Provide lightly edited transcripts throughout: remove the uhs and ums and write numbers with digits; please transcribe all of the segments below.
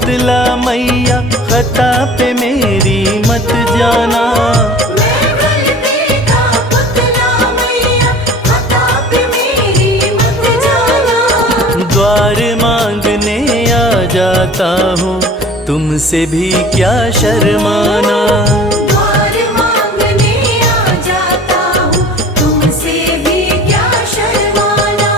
पुतला मैया, खता पे मेरी मत जाना। मैं गलती का पुतला मैया, खता पे मेरी मत जाना। द्वार मांगने आ जाता हूँ, तुमसे भी क्या शर्माना। द्वार मांगने आ जाता हूँ, तुमसे भी क्या शर्माना।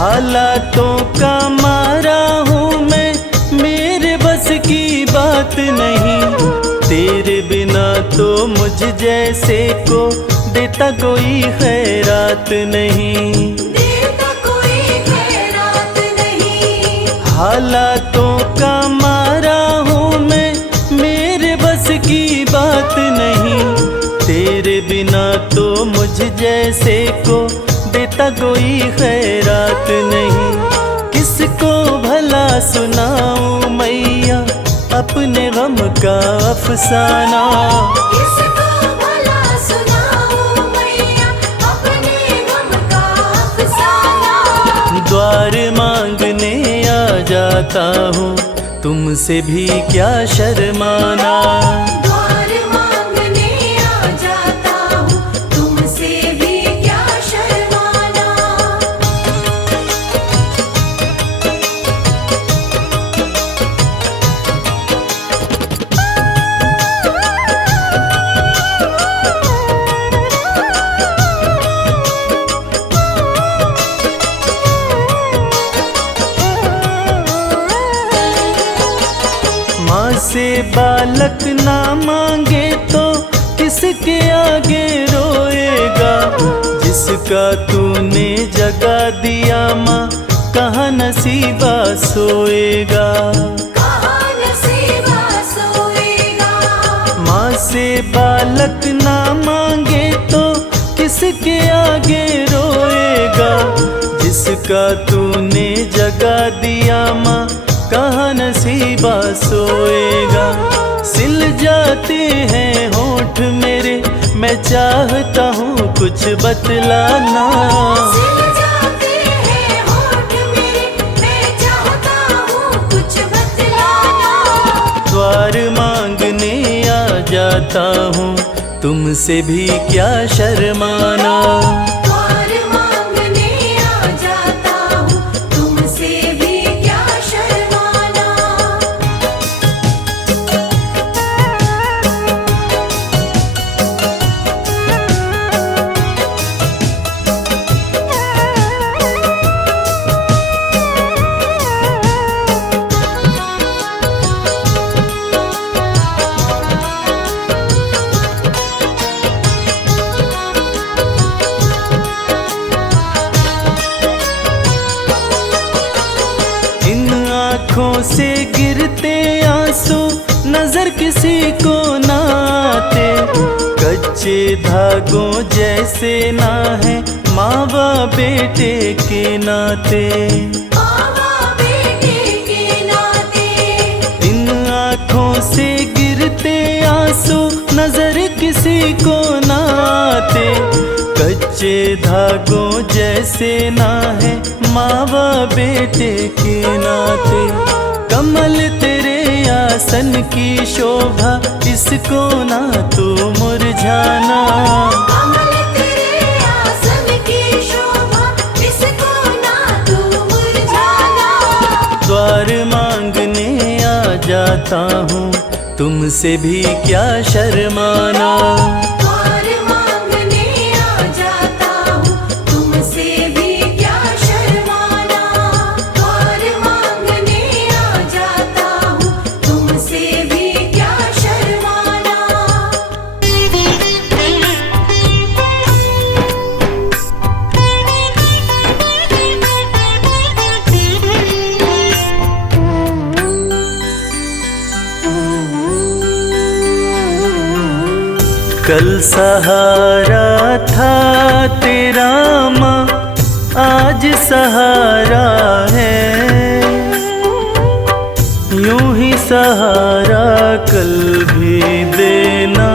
हालातों का मारा हूँ मैं, मेरे बस की बात नहीं। तेरे बिना तो मुझ जैसे को देता कोई खैरात नहीं। देता कोई खैरात नहीं। हालातों का मारा हूँ मैं, मेरे बस की बात नहीं। तेरे बिना तो मुझ जैसे को देता कोई खैरात नहीं। किसको भला सुनाऊं मैया अपने गम का अफसाना। किसको भला सुनाऊं मैया अपने गम का अफसाना। द्वार मांगने आ जाता हूँ, तुमसे भी क्या शर्माना। द्वार मांगने आ जाता हूँ, तुमसे भी क्या शर्माना। माँ से बालक ना मांगे तो किसके आगे रोएगा। जिसका तूने जगा दिया माँ, कहाँ नसीबा सोएगा। कहाँ नसीबा सोएगा। माँ से बालक ना मांगे तो किसके आगे रोएगा। जिसका तूने जगा दिया माँ, कहाँ नसीबा सोएगा। सिल जाते हैं होठ मेरे, मैं चाहता हूँ कुछ बतलाना। सिल जाते हैं होठ मेरे, मैं चाहता हूँ कुछ बतलाना। द्वार मांगने आ जाता हूँ, तुमसे भी क्या शर्माना। द्वार मांगने आ जाता हूँ, तुमसे भी क्या शर्माना। आँखों से गिरते आंसू नजर किसी को ना आते। कच्चे धागों जैसे ना है माँ बाप बेटे के नाते। मावा बेटे के नाते। इन आँखों से गिरते आंसू नजर किसी को ना आते। कच्चे धागों जैसे ना है माँ बाप बेटे के नाते। कमल तेरे आसन की शोभा, इसको ना तू मुरझाना। कमल तेरे आसन की शोभा, इसको ना तू मुरझाना। द्वार मांगने आ जाता हूँ, तुमसे भी क्या शर्माना। द्वार मांगने आ जाता हूँ, तुमसे भी क्या शर्माना। द्वार मांगने आ जाता हूँ, तुमसे भी क्या शर्माना। कल सहारा था तेरा माँ, आज सहारा है। यूं ही सहारा कल भी देना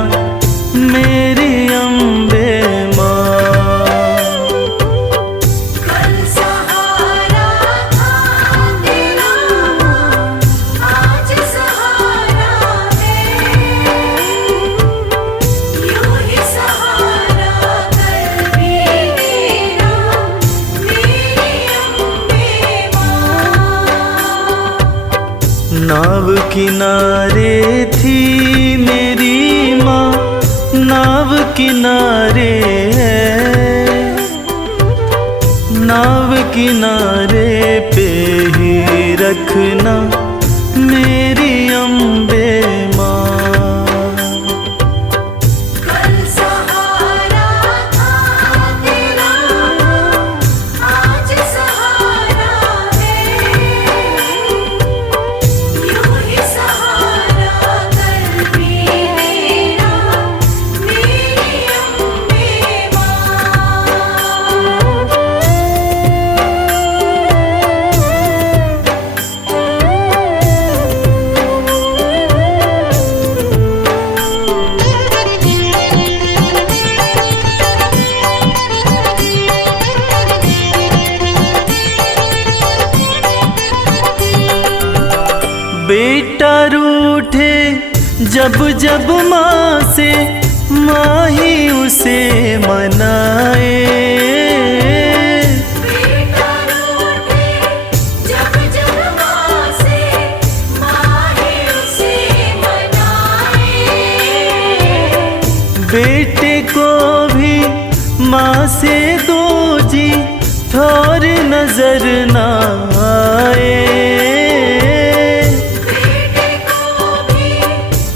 मेरी अम्बे माँ। कल सहारा था तेरा माँ, आज सहारा है। यूं ही सहारा कल भी देना मेरी अम्बे माँ। नाव किनारे थी मेरी माँ, नाव किनारे है। नाव किनारे पे ही रखना मेरी अम्बे माँ। कल सहारा था तेरा माँ, आज सहारा है। यूं ही सहारा कल भी देना मेरी अम्बे माँ। बेटा रूठे जब जब माँ से, माँ ही उसे मनाए। बेटा रूठे जब जब माँ से, माँ ही उसे मनाए। बेटे को भी माँ से दो जी, थोर नजर ना आए। बेटे को भी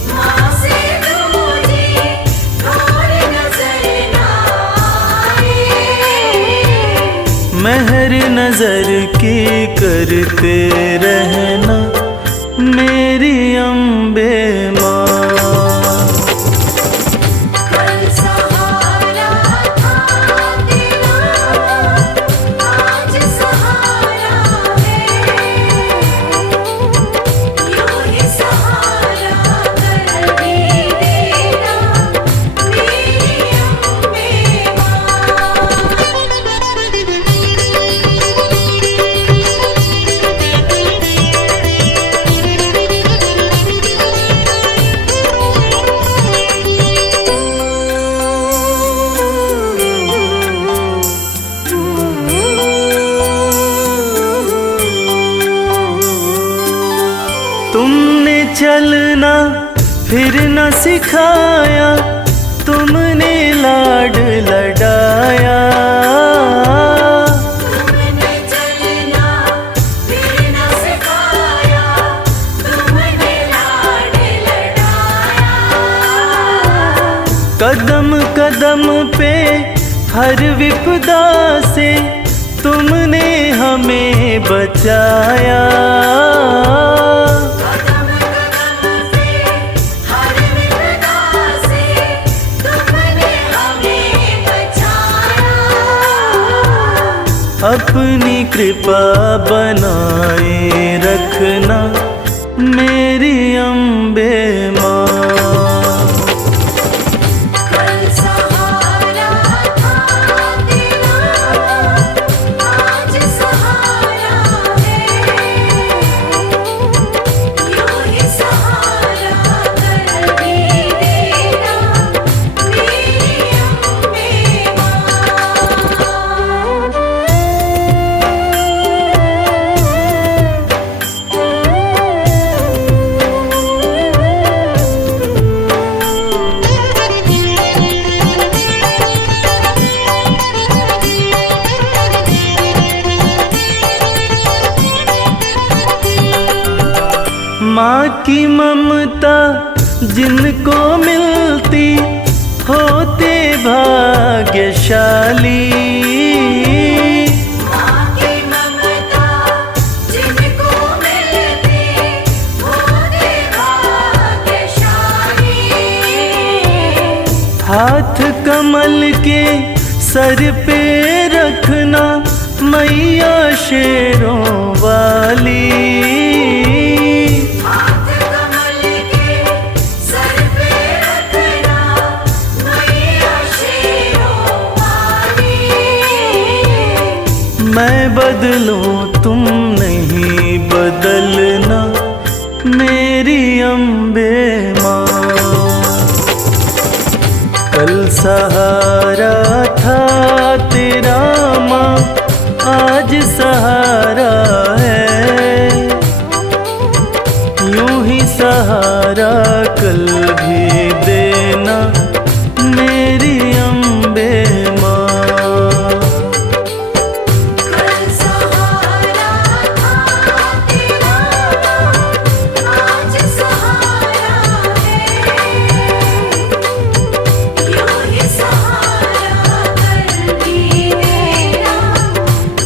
माँ से दूजी थोर नजर ना आए। मेहर नजर की करते रहना मेरी अम्बे माँ। कल सहारा था तेरा माँ, आज सहारा है। यूं ही सहारा कल भी देना मेरी अम्बे तुमने चलना फिर न सिखाया, तुमने लाड लडाया। तुमने चलना फिर न सिखाया, तुमने लाड लडाया। कदम कदम पे हर विपदा से तुमने हमें बचाया। कदम कदम पे हर विपदा से तुमने हमें बचाया। अपनी कृपा बनाए रखना मेरी अम्बे माँ। कल सहारा था तेरा माँ, आज सहारा है। यूं ही सहारा कल भी देना मेरी अम्बे माँ। माँ की ममता जिनको मिलती होते भाग्यशाली। माँ की ममता जिनको मिलती होते भाग्यशाली। हाथ कमल के सर पे रखना मैया शेरों वाली। हाथ कमल के सर पे रखना मैया शेरों वाली। मैं बदलूं तुम नहीं बदलना मेरी अम्बे माँ। कल सहारा था तेरा माँ, आज सहारा है। यूं ही सहारा कल भी देना मेरी अम्बे माँ। कल सहारा था तेरा, आज सहारा है। यूं ही सहारा कल भी देना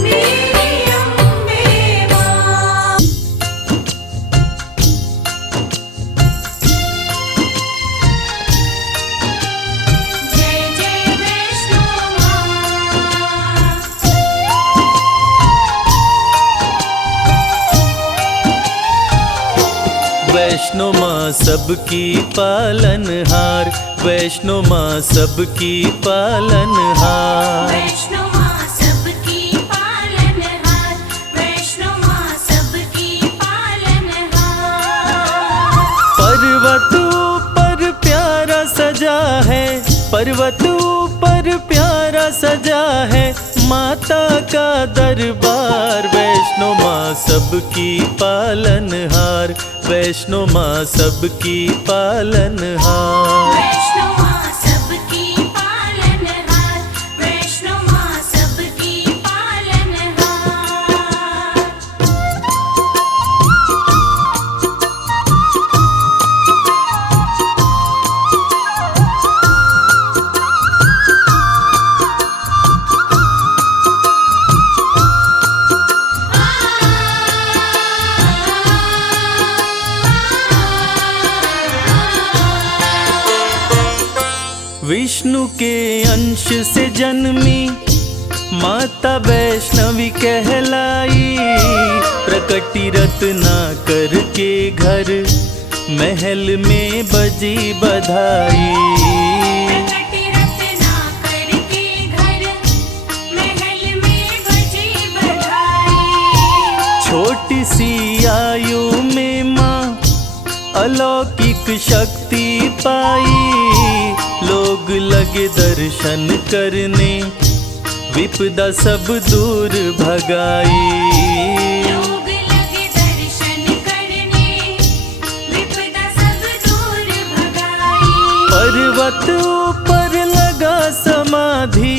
मेरी अम्बे माँ। जय जय वैष्णो माँ। वैष्णो माँ सबकी पालनहार, वैष्णो माँ सबकी पालनहार। वैष्णो माँ सबकी पालनहार, वैष्णो माँ सबकी पालनहार। पर्वत ऊपर प्यारा सजा है, पर्वत ऊपर प्यारा सजा है माता का दरबार। वैष्णो माँ सबकी पालनहार, वैष्णो माँ सबकी पालनहार। वैष्णो माँ सबकी पालनहार, वैष्णो माँ सबकी पालनहार। विष्णु के अंश से जन्मी माता वैष्णवी कहलाई। प्रकटी रत्नाकर के घर महल में बजी बधाई। प्रकटी रत्नाकर के घर महल में बजी बधाई। छोटी सी आयु में माँ अलौकिक शक्ति पाई। लोग लगे दर्शन करने विपदा सब दूर भगाई। लोग लगे दर्शन करने विपदा सब दूर भगाई। पर्वत ऊपर लगा समाधि,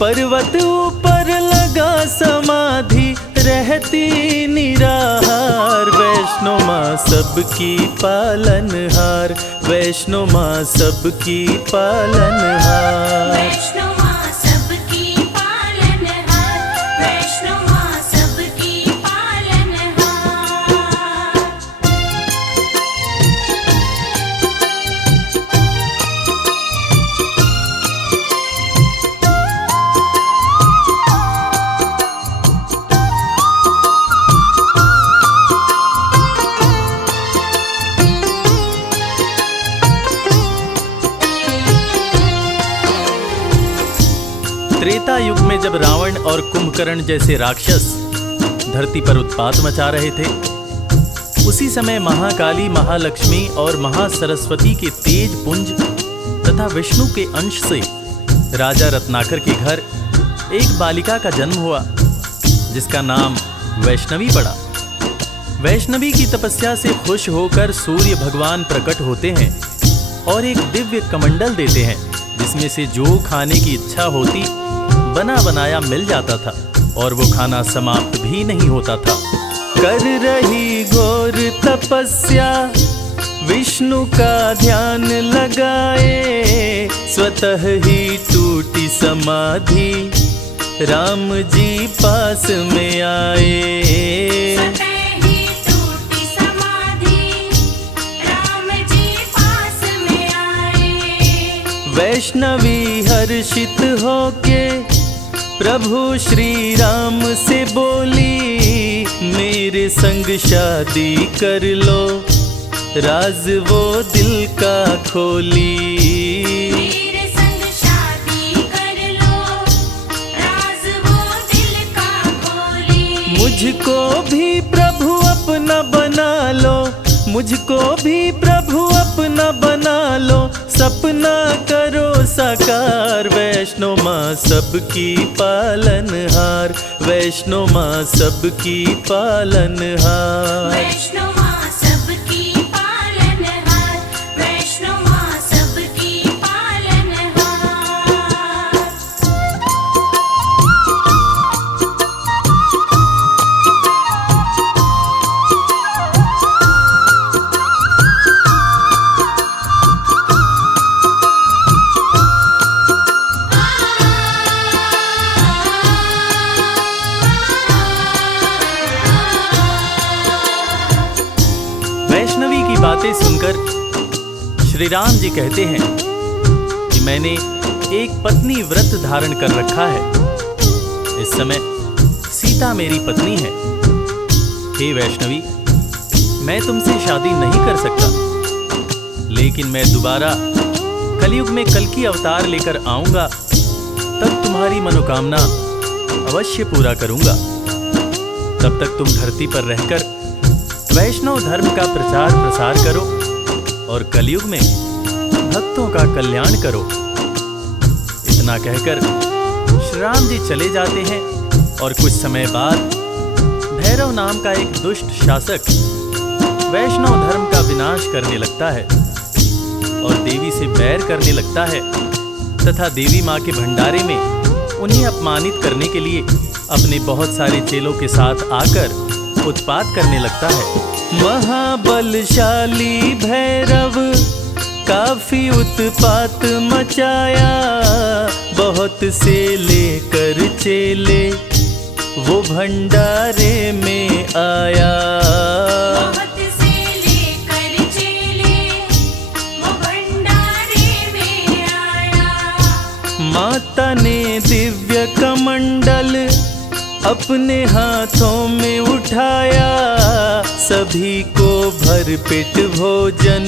पर्वत ऊपर लगा समाधि रहती निराहार। वैष्णो माँ सबकी पालनहार, वैष्णो माँ सबकी पालनहार। वैष्णो माँ सबकी पालनहार, वैष्णो माँ सबकी पालनहार। त्रेता युग में जब रावण और कुंभकर्ण जैसे राक्षस धरती पर उत्पात मचा रहे थे, उसी समय महाकाली, महालक्ष्मी और महासरस्वती के तेज पुंज तथा विष्णु के अंश से राजा रत्नाकर के घर एक बालिका का जन्म हुआ, जिसका नाम वैष्णवी पड़ा। वैष्णवी की तपस्या से खुश होकर सूर्य भगवान प्रकट होते हैं और एक दिव्य कमंडल देते हैं, जिसमें से जो खाने की इच्छा होती बना बनाया मिल जाता था और वो खाना समाप्त भी नहीं होता था। कर रही घोर तपस्या विष्णु का ध्यान लगाए, स्वतः ही टूटी समाधि राम जी पास में आए। स्वतः ही टूटी समाधि राम जी पास में आए। वैष्णवी हर्षित होके प्रभु श्री राम से बोली, मेरे संग शादी कर लो, राज वो दिल का खोली। मेरे संग शादी कर लो, राज वो दिल का खोली। मुझको भी प्रभु अपना बना लो, मुझको भी प्रभु अपना बना लो, सपना करो साकार। वैष्णो माँ सबकी पालनहार, वैष्णो माँ सबकी पालनहार। वैष्णो माँ सबकी पालनहार, वैष्णो माँ सबकी पालनहार। वैष्णवी की बातें सुनकर श्री राम जी कहते हैं कि मैंने एक पत्नी व्रत धारण कर रखा है। इस समय सीता मेरी पत्नी है। हे वैष्णवी, मैं तुमसे शादी नहीं कर सकता, लेकिन मैं दोबारा कलयुग में कल्कि अवतार लेकर आऊंगा, तब तुम्हारी मनोकामना अवश्य पूरा करूंगा। तब तक तुम धरती पर रहकर वैष्णव धर्म का प्रचार प्रसार करो और कलयुग में भक्तों का कल्याण करो। इतना कहकर श्री राम जी चले जाते हैं और कुछ समय बाद भैरव नाम का एक दुष्ट शासक वैष्णव धर्म का विनाश करने लगता है और देवी से बैर करने लगता है तथा देवी माँ के भंडारे में उन्हें अपमानित करने के लिए अपने बहुत सारे चेलों के साथ आकर उत्पात करने लगता है। महाबलशाली भैरव काफी उत्पात मचाया, बहुत से लेकर चेले वो भंडारे में आया। बहुत से लेकर चेले वो भंडारे में आया। माता ने दिव्य कमंडल अपने हाथों में उठाया, सभी को भरपेट भोजन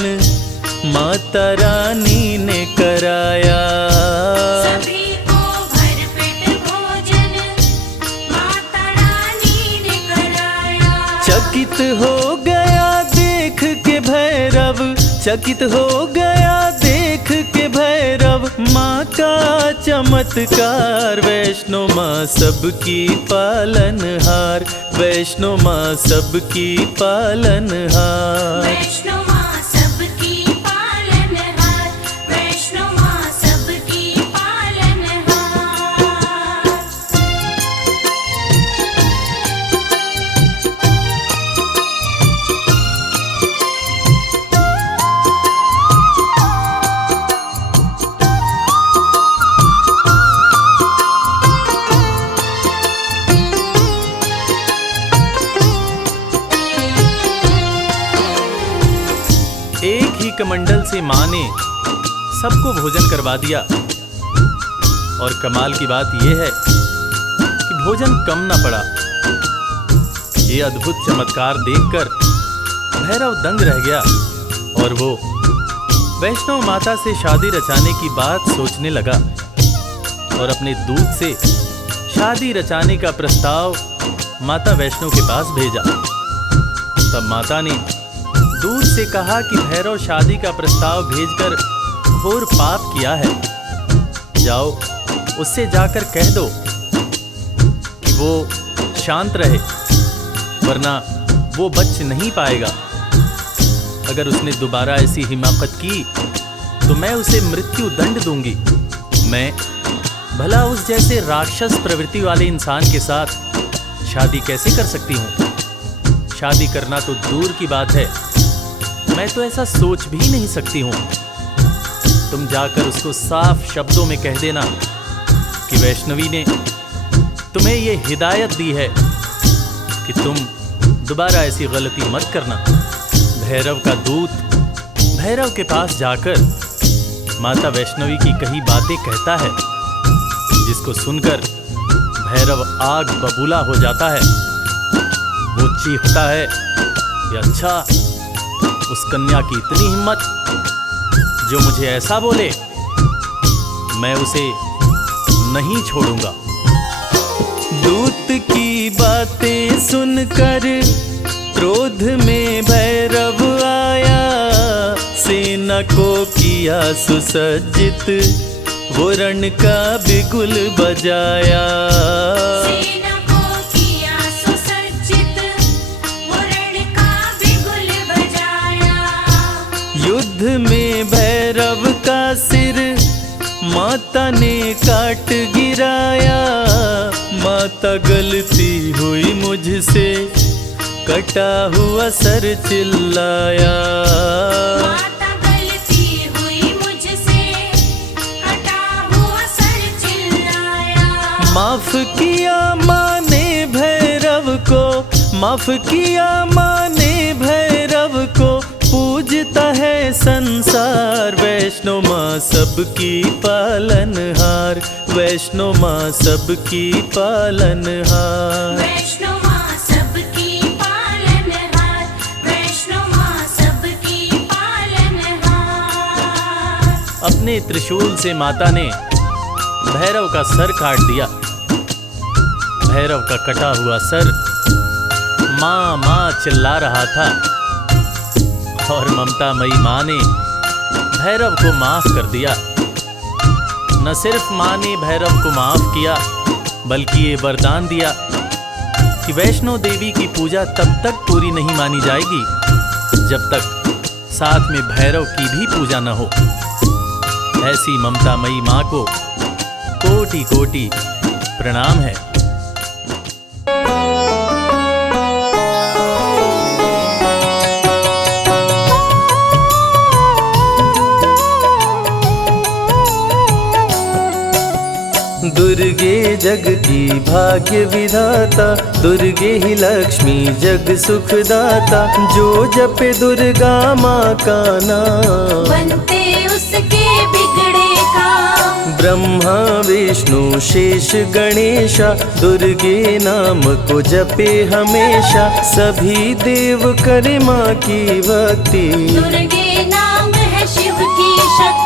माता रानी ने कराया। सभी को भरपेट भोजन माता रानी ने कराया। चकित हो गया देख के भैरव, चकित हो गया देख के भैरव माँ का चमत्कार। वैष्णो माँ सबकी पालनहार, वैष्णो माँ सबकी पालनहार। वैष्णो माँ सबकी पालनहार, वैष्णो माँ सबकी पालनहार। एक ही कमंडल से माँ ने सबको भोजन करवा दिया और कमाल की बात यह है कि भोजन कम न पड़ा। ये अद्भुत चमत्कार देखकर भैरव दंग रह गया और वो वैष्णव माता से शादी रचाने की बात सोचने लगा और अपने दूत से शादी रचाने का प्रस्ताव माता वैष्णव के पास भेजा। तब माता ने दूत से कहा कि भैरव शादी का प्रस्ताव भेजकर घोर पाप किया है। जाओ उससे जाकर कह दो कि वो शांत रहे, वरना वो बच नहीं पाएगा। अगर उसने दोबारा ऐसी हिमाकत की तो मैं उसे मृत्यु दंड दूंगी। मैं भला उस जैसे राक्षस प्रवृत्ति वाले इंसान के साथ शादी कैसे कर सकती हूँ? शादी करना तो दूर की बात है, मैं तो ऐसा सोच भी नहीं सकती हूँ। तुम जाकर उसको साफ शब्दों में कह देना कि वैष्णवी ने तुम्हें ये हिदायत दी है कि तुम दोबारा ऐसी गलती मत करना। भैरव का दूत भैरव के पास जाकर माता वैष्णवी की कही बातें कहता है, जिसको सुनकर भैरव आग बबूला हो जाता है। वो चीखता है कि अच्छा, उस कन्या की इतनी हिम्मत जो मुझे ऐसा बोले, मैं उसे नहीं छोड़ूंगा। दूत की बातें सुनकर क्रोध में भैरव आया, सेना को किया सुसज्जित, वो रण का बिगुल बजाया। सेना को किया सुसज्जित, वो रण का बिगुल बजाया। युद्ध में भैरव का सिर माता ने काट गिराया। माता गलती हुई मुझसे, कटा हुआ सर चिल्लाया। माता गलती हुई मुझसे, कटा हुआ सर चिल्लाया। माफ किया माँ ने भैरव को, माफ किया माँ ने भैरव को, पूजता है संसार। वैष्णो माँ सबकी पालनहार, वैष्णो माँ सबकी पालनहार। वैष्णो माँ सबकी पालनहार, वैष्णो माँ सबकी पालनहार। अपने त्रिशूल से माता ने भैरव का सर काट दिया। भैरव का कटा हुआ सर माँ माँ चिल्ला रहा था, और ममतामयी माँ ने भैरव को माफ कर दिया। न सिर्फ माँ ने भैरव को माफ किया, बल्कि ये वरदान दिया कि वैष्णो देवी की पूजा तब तक पूरी नहीं मानी जाएगी जब तक साथ में भैरव की भी पूजा न हो। ऐसी ममतामयी माँ को कोटि कोटि प्रणाम है। दुर्गे जग की भाग्य विधाता, दुर्गे ही लक्ष्मी जग सुखदाता। जो जपे दुर्गा माँ का नाम, बनते उसके बिगड़े काम। ब्रह्मा विष्णु शेष गणेशा, दुर्गे नाम को जपे हमेशा। सभी देव करे माँ की भक्ति, दुर्गे नाम है शिव की शक्ति।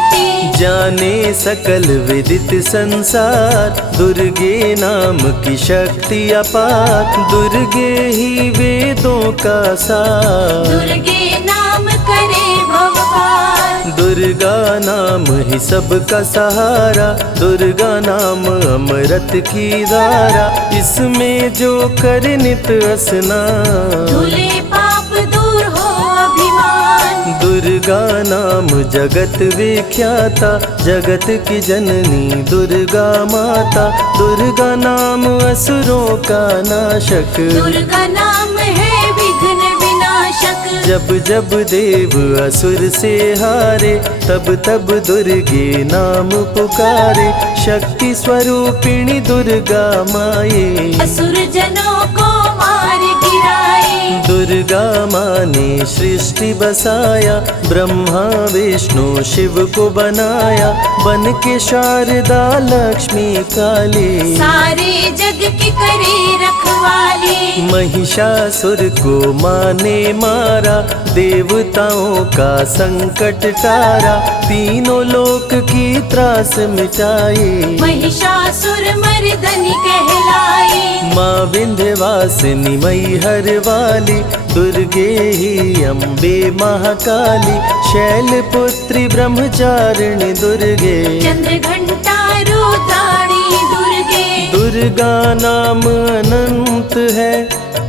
जाने सकल विदित संसार, दुर्गे नाम की शक्ति अपार। दुर्गे ही वेदों का सार, दुर्गे नाम करे भवपार। दुर्गा नाम ही सबका सहारा, दुर्गा नाम अमृत की धारा। इसमें जो करे नित स्नान, धुले पाप दूर हो अभिमान। दुर्गा नाम जगत विख्याता, जगत की जननी दुर्गा माता। दुर्गा नाम असुरों का नाशक, दुर्गा नाम है विघ्न विनाशक। जब जब देव असुर से हारे, तब तब दुर्गे नाम पुकारे। शक्ति स्वरूपिणी दुर्गा माये, असुर जनों को मार गिराए। दुर्गा माँ ने सृष्टि बसाया, ब्रह्मा विष्णु शिव को बनाया। बन के शारदा लक्ष्मी काली, सारे जग की करे रखवाली। महिषासुर को माँ ने मारा, देवताओं का संकट टारा। तीनों लोक की त्रास मिटाई, महिषासुर मर्दनी कहलाई। माँ विंध्यवासिनी मैहर वाली, दुर्गे ही अम्बे महाकाली। शैलपुत्री ब्रह्मचारिणी दुर्गे, चंद्र घंटा रुद्राणी दुर्गे। दुर्गा नाम अनंत है,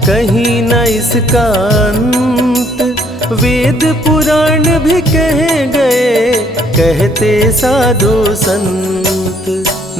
कहीं न इसका अंत। वेद पुराण भी कह गए, कहते साधु संत।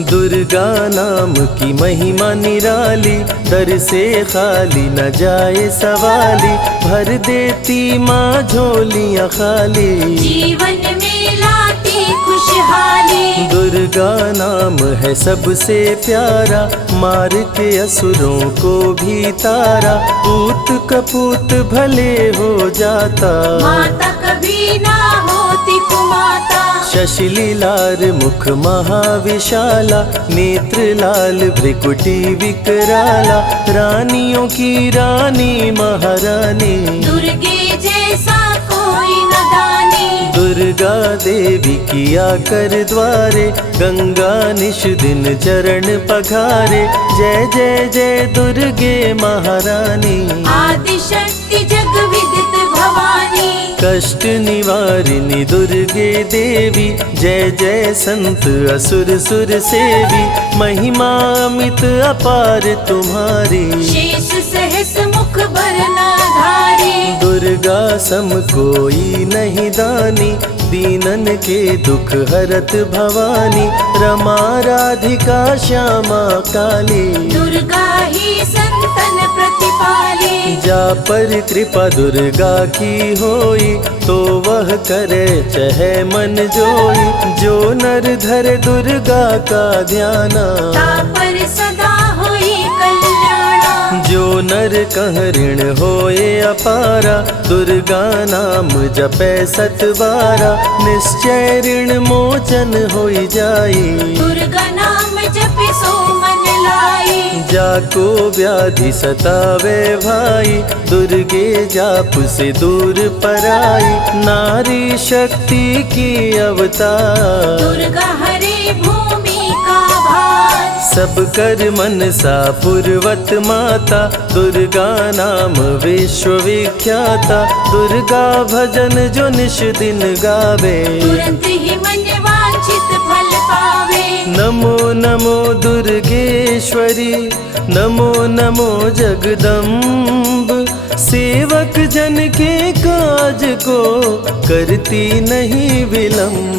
दुर्गा नाम की महिमा निराली, दर से खाली न जाए सवाली। भर देती माँ झोलियाँ खाली, जीवन में लाती खुशहाली। दुर्गा नाम है सबसे प्यारा, मार के असुरों को भी तारा। पूत कपूत भले हो जाता, माता कभी ना होती कुमाता। शशिलीलार मुख महाविशाला, नेत्र लाल भ्रिकुटी विकराला, रानियों की रानी महारानी, दुर्गे जैसा कोई न दानी। दुर्गा देवी किया कर द्वारे, गंगा निश दिन चरण पखारे, जय जय जय दुर्गे महारानी। आदि शक्ति जग विदित भवानी, कष्ट निवारिणी दुर्गे देवी, जय जय संत असुर सुर सेवी, महिमा अमित अपार तुम्हारी, शेष सहस मुख बरनाधारी। दुर्गा सम कोई नहीं दानी, दीनन के दुख हरत भवानी, रमा राधिका श्यामा काली, दुर्गा ही संतन प्रतिपाली। जा पर कृपा दुर्गा की होई, तो वह करे चहे मन जोई, जो नर धर दुर्गा का ध्याना, तापर सदा होई कल्याणा। जो नर कह ऋण होए अपारा, दुर्गा नाम जपै सत बारा, निश्चय ऋण मोचन होई जाई, दुर्गा नाम जपे सो मन लाई। जाको व्याधि सतावे भाई, दुर्गे जाप से दूर पराई, नारी शक्ति की अवतार, दुर्गा हरे भूमि का भार। सब कर मनसा पूर्वत माता, दुर्गा नाम विश्व विख्याता, दुर्गा भजन जो निश दिन गावे, तुरंत ही मन वांछित फल पावे। नमो नमो दुर्गेश्वरी, नमो नमो जगदम्ब, सेवक जन के काज को करती नहीं विलम्ब।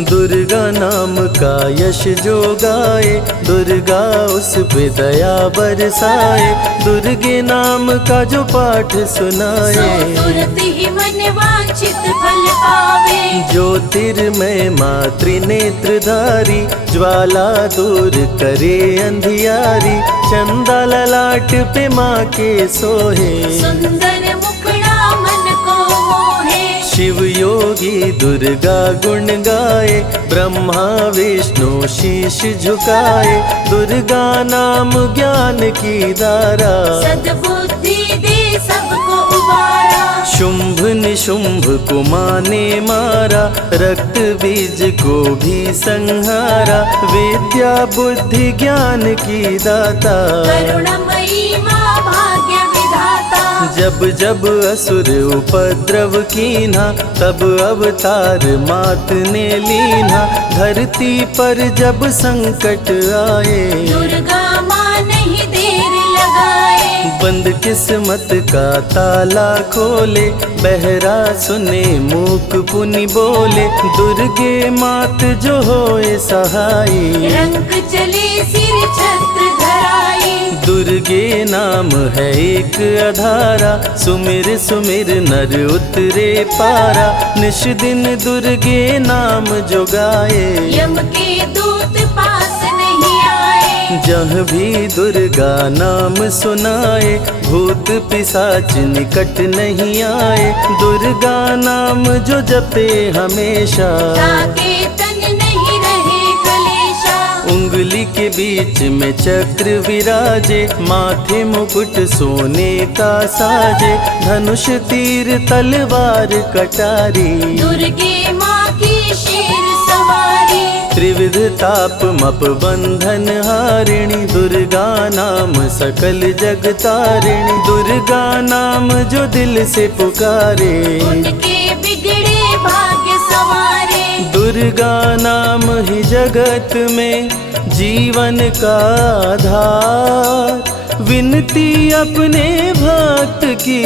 दुर्गा नाम का यश जो गाए, दुर्गा उस पे दया बरसाए, दुर्गे नाम का जो पाठ सो सुनाए, तुरंत ही मन वांछित फल पावे। ज्योतिर्मय मातृ नेत्रधारी, ज्वाला दूर करे अंधियारी, चंदा ललाट पे माँ के सोहे, सुंदर मुखड़ा मन को मोहे। शिव योगी दुर्गा गुण गाए, ब्रह्मा विष्णु शीश झुकाए, दुर्गा नाम ज्ञान की धारा, सद्बुद्धि दे सबको उबारा। शुंभ निशुंभ को माने मारा, रक्त बीज को भी संहारा, विद्या बुद्धि ज्ञान की दाता, करुणमयी माँ भाग्य विधाता। जब जब असुर उपद्रव कीन्हा, तब अवतार मात ने लीन्हा, धरती पर जब संकट आए, दुर्गा माँ नहीं देर लगाए। बंद किस्मत का ताला खोले, बहरा सुने मूक पुनि बोले, दुर्गे मात जो होए सहाई, रंग चले सिर छत्र धराई। दुर्गे नाम है एक अधारा, सुमिर सुमिर नर उतरे पारा, निश दिन दुर्गे नाम जो गाए, यम के दूत पास नहीं आए। जहाँ भी दुर्गा नाम सुनाए, भूत पिशाच निकट नहीं आए, दुर्गा नाम जो जपे हमेशा, ताके तन नहीं रहे कलेशा। उंगली के बीच में चक्र विराजे, माथे मुकुट सोने का साजे, धनुष तीर तलवार कटारी, दुर्गे माँ की शेर सवारी। त्रिविध ताप मप बंधन हारिणी, दुर्गा नाम सकल जग तारिणी, दुर्गा नाम जो दिल से पुकारे, उनके बिगड़े भाग्य संवारे। दुर्गा नाम ही जगत में जीवन का आधार, विनती अपने भक्त की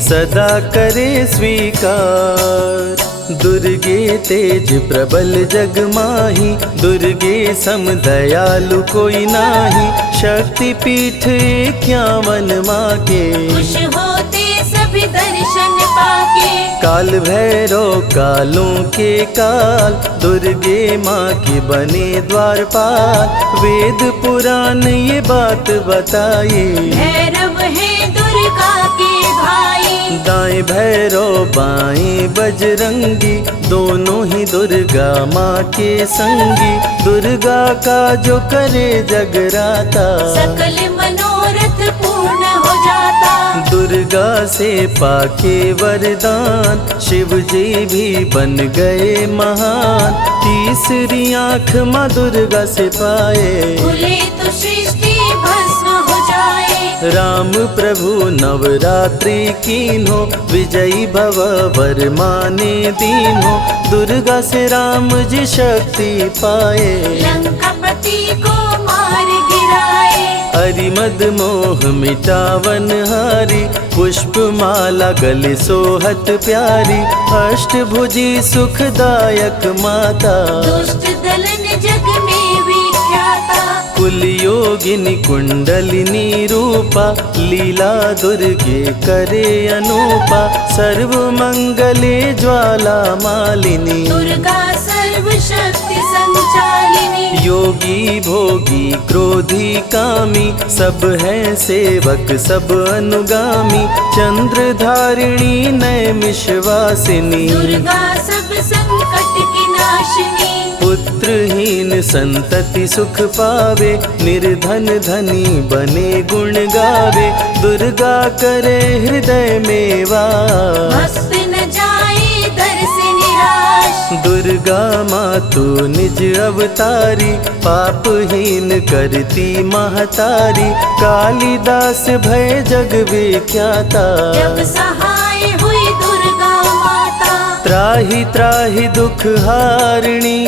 सदा करे स्वीकार। दुर्गे तेज प्रबल जग माही, दुर्गे सम दयालु कोई नाही, शक्ति पीठ 51 माँ के, खुश होते सभी दर्शन पाके। काल भैरव कालों के काल, दुर्गे माँ के बने द्वारपाल, वेद पुराण ये बात बताई, भैरव है दुर्गा के भाई। दाएं भैरव बाएं बजरंगी, दोनों ही दुर्गा माँ के संगी। दुर्गा का जो करे जगराता, सकल मनोरथ पूर्ण हो जाता। दुर्गा से पाके वरदान, शिव जी भी बन गए महान। तीसरी आँख माँ दुर्गा से पाए, खुले तो सृष्टि भस्म हो जाए। राम प्रभु नवरात्रि कीन्हो, विजयी भव वर माने दीन्हो। दुर्गा से राम जी शक्ति पाए, लंकापति को मार गिराए। अरिमद मोह मिटावन हारी, पुष्प माला गले सोहत प्यारी। अष्टभुजी सुखदायक माता, दुष्ट दलन जग में विख्याता। कुल योगिनी कुंडलिनी रूपा, लीला दुर्गे करे अनूपा। सर्व मंगले ज्वाला मालिनी, दुर्गा सर्वशक्ति संचालिनी। योगी भोगी क्रोधी कामी, सब हैं सेवक सब अनुगामी। चंद्र धारिणी नैमिषवासिनी, दुर्गा सब संकट की नाशिनी। पुत्रहीन संतति सुख पावे, निर्धन धनी बने गुण गावे। दुर्गा करे हृदय में वास, भक्त न जाए दर से निराश। दुर्गा माँ तू निज अवतारी, पापहीन करती महतारी। कालिदास भय जग विख्याता, जब सहाय हुई दुर्गा माता। त्राहि त्राहि दुख हारिणी,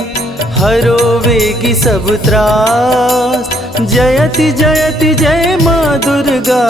हरो वेगी सब त्रास। जयति जयति जय माँ दुर्गा,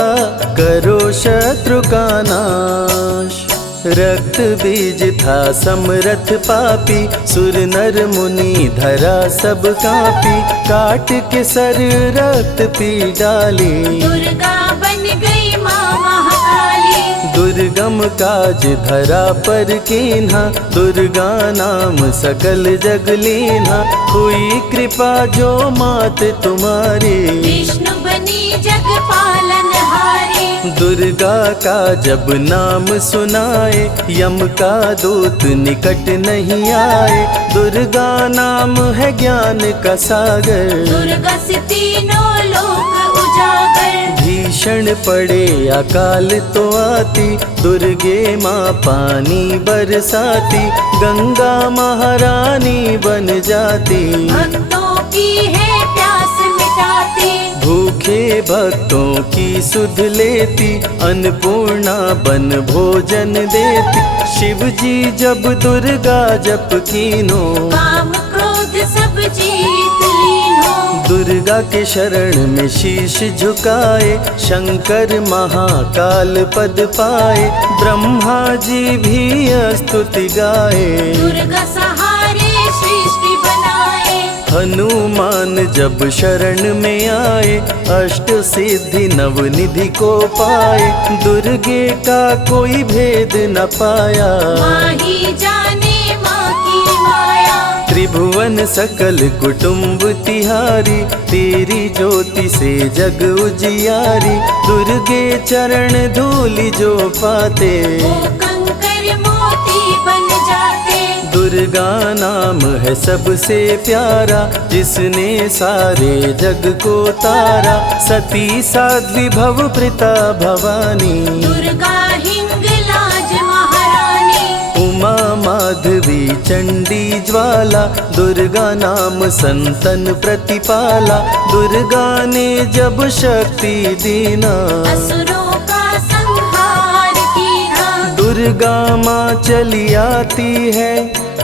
करो शत्रु का नाश। रक्त बीज था समरथ पापी, सुर नर मुनि धरा सब कापी। काट के सर रक्त पी डाली, दुर्गा बन गई माँ महाकाली। दुर्गम काज धरा पर कीन्हा, दुर्गा नाम सकल जग लीन्हा। हुई कृपा जो मात तुम्हारी, विष्णु बनी जग पालनहारी। दुर्गा का जब नाम सुनाए, यम का दूत निकट नहीं आए। दुर्गा नाम है ज्ञान का सागर, दुर्गा से तीनों लोक उजागर। भीषण पड़े अकाल तो आती, दुर्गे माँ पानी बरसाती। गंगा महारानी बन जाती, भक्तों की है प्यास मिटाती। भूखे भक्तों की सुध लेती, अन्नपूर्णा बन भोजन देती। शिव जी जब दुर्गा जप कीन्हो, काम क्रोध सब जीत लीन्हो। दुर्गा के शरण में शीश झुकाए, शंकर महाकाल पद पाए। ब्रह्मा जी भी स्तुति गाए, दुर्गा सहारे सृष्टि बनाए। हनुमान जब शरण में आए, अष्ट सिद्धि नवनिधि को पाए। दुर्गे का कोई भेद न पाया, माँ ही जाने माँ की माया। त्रिभुवन सकल कुटुंब तिहारी, तेरी ज्योति से जग उजियारी। दुर्गे चरण धूलि जो पाते, वो कंकर मोती बन जाते। दुर्गा नाम है सबसे प्यारा, जिसने सारे जग को तारा। सती साध्वी भव प्रीता भवानी, दुर्गा हिंगलाज महारानी। उमा माधवी चंडी ज्वाला, दुर्गा नाम संतन प्रतिपाला। दुर्गा ने जब शक्ति दीना, असुरों का संहार कीना। दुर्गा माँ चली आती है,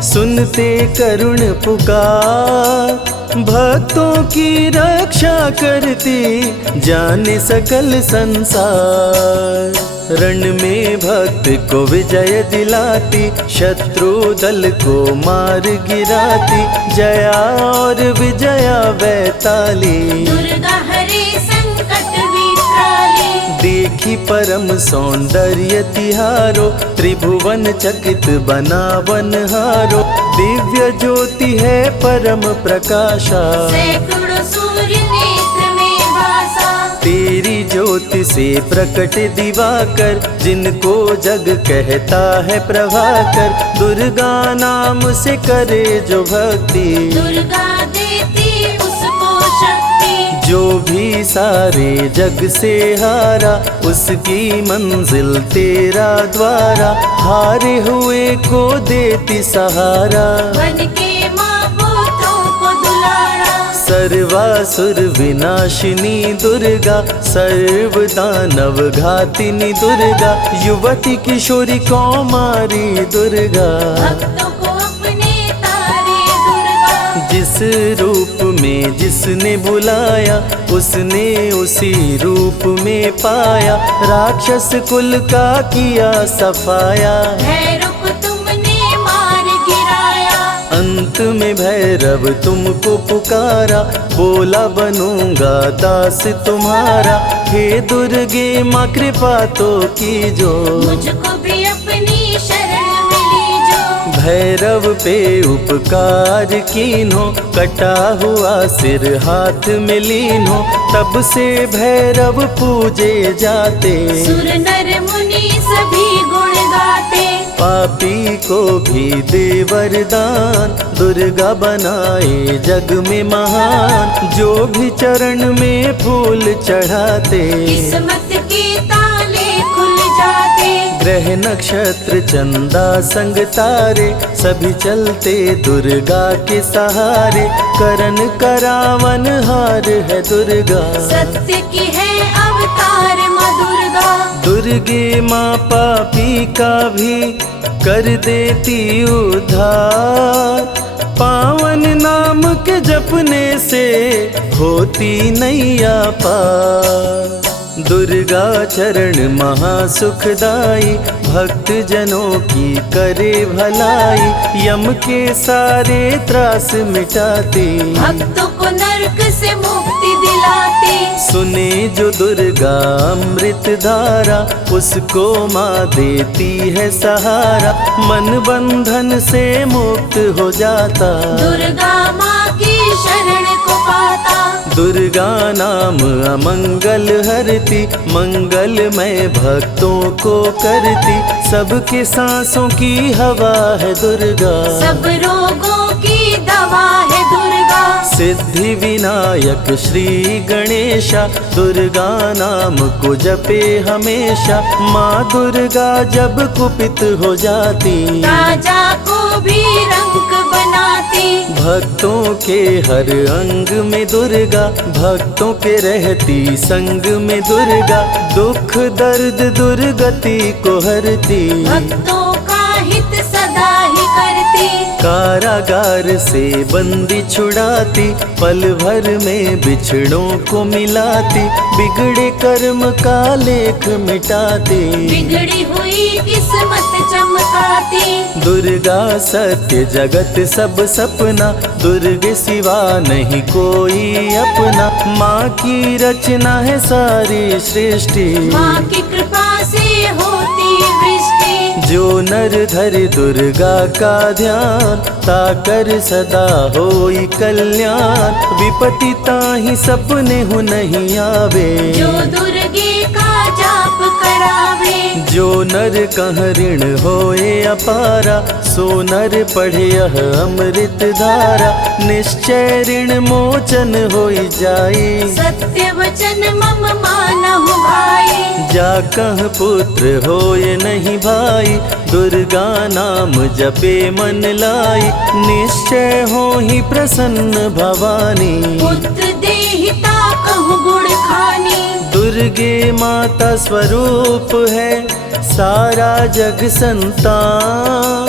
सुनते करुण पुकार। भक्तों की रक्षा करती, जाने सकल संसार। रण में भक्त को विजय दिलाती, शत्रु दल को मार गिराती। जया और विजया वैताली, दुर्गा हरे संकट विकराली। देखी परम सौंदर्य तिहारो, त्रिभुवन चकित बनावन हारो। दिव्य ज्योति है परम प्रकाशा, सैकड़ों सूर्य नेत्र में भासा। तेरी ज्योति ज्योति से प्रकट दिवाकर, जिनको जग कहता है प्रभाकर। दुर्गा नाम से करे जो भक्ति, दुर्गा देती उसको शक्ति। जो भी सारे जग से हारा, उसकी मंजिल तेरा द्वारा। हारे हुए को देती सहारा, बन के माँ पुत्रों को दुलारा। सर्वासुर विनाशिनी दुर्गा, सर्व दानव घातिनी दुर्गा। युवती किशोरी कौमारी दुर्गा, भक्तों को अपने तारे दुर्गा। जिस रूप में जिसने बुलाया, उसने उसी रूप में पाया। राक्षस कुल का किया सफाया, भैरव तुमने मार गिराया। अंत में भैरव तुमको पुकारा, बोला बनूंगा दास तुम्हारा। हे दुर्गे माँ कृपा तो कीजो, मुझको भी अपनी शरण में लीजो। भैरव पे उपकार कीन्हो, कटा हुआ सिर हाथ में लीन्हो। तब से भैरव पूजे जाते, सुर नर मुनि सभी गुण गाते। पापी को भी दे वरदान, दुर्गा बनाए जग में महान। जो भी चरण में फूल चढ़ाते, किस्मत के ताले खुल जाते। ग्रह नक्षत्र चंदा संग तारे, सभी चलते दुर्गा के सहारे। करन करावन हार है दुर्गा, सत्य की है अवतार माँ दुर्गा। दुर्गे माँ पापी का भी कर देती उद्धार। पावन नाम के जपने से होती नैया पार। दुर्गा चरण महासुखदाई, भक्त जनों की करे भलाई। यम के सारे त्रास मिटाती, भक्तों को नरक से मुक्ति दिलाते। सुने जो दुर्गा अमृत धारा, उसको माँ देती है सहारा। मन बंधन से मुक्त हो जाता, दुर्गा माँ की शरण को पाता। दुर्गा नाम अमंगल हरती, मंगलमय भक्तों को करती। सबके सांसों की हवा है दुर्गा, सब रोगों की दवा है दुर्गा। सिद्धि विनायक श्री गणेशा, दुर्गा नाम को जपे हमेशा। माँ दुर्गा जब कुपित हो जाती, राजा को भी रंग बनाती। भक्तों के हर अंग में दुर्गा, भक्तों के रहती संग में दुर्गा। दुख दर्द दुर्गति को हरती, भक्तों का हित सदा ही करती। कारागार से बंदी छुड़ाती, पल भर में बिछड़ों को मिलाती। बिगड़े कर्म का लेख मिटाती, बिगड़ी हुई किस्मत चमकाती। दुर्गा सत्य जगत सब सपना, दुर्गे सिवा नहीं कोई अपना। माँ की रचना है सारी सृष्टि, माँ की कृपा से होती वृष्टि। जो नर धरे दुर्गा का ध्यान, ताकर सदा होई कल्याण। विपत्ति ताहि सपने हो नहीं आवे, जो दुर्गे का जाप करावे। जो नर कह ऋण होए अपारा, सो नर पढ़े यह अमृत धारा। निश्चय ऋण मोचन होई जाई, सत्य वचन मम मानहु भाई। जा कह पुत्र होए नहीं भाई, दुर्गा नाम जपे मन लाई। निश्चय हो ही प्रसन्न भवानी, पुत्र देहिता कहु गुण खानी। दुर्गे माता स्वरूप है सारा जग संतान।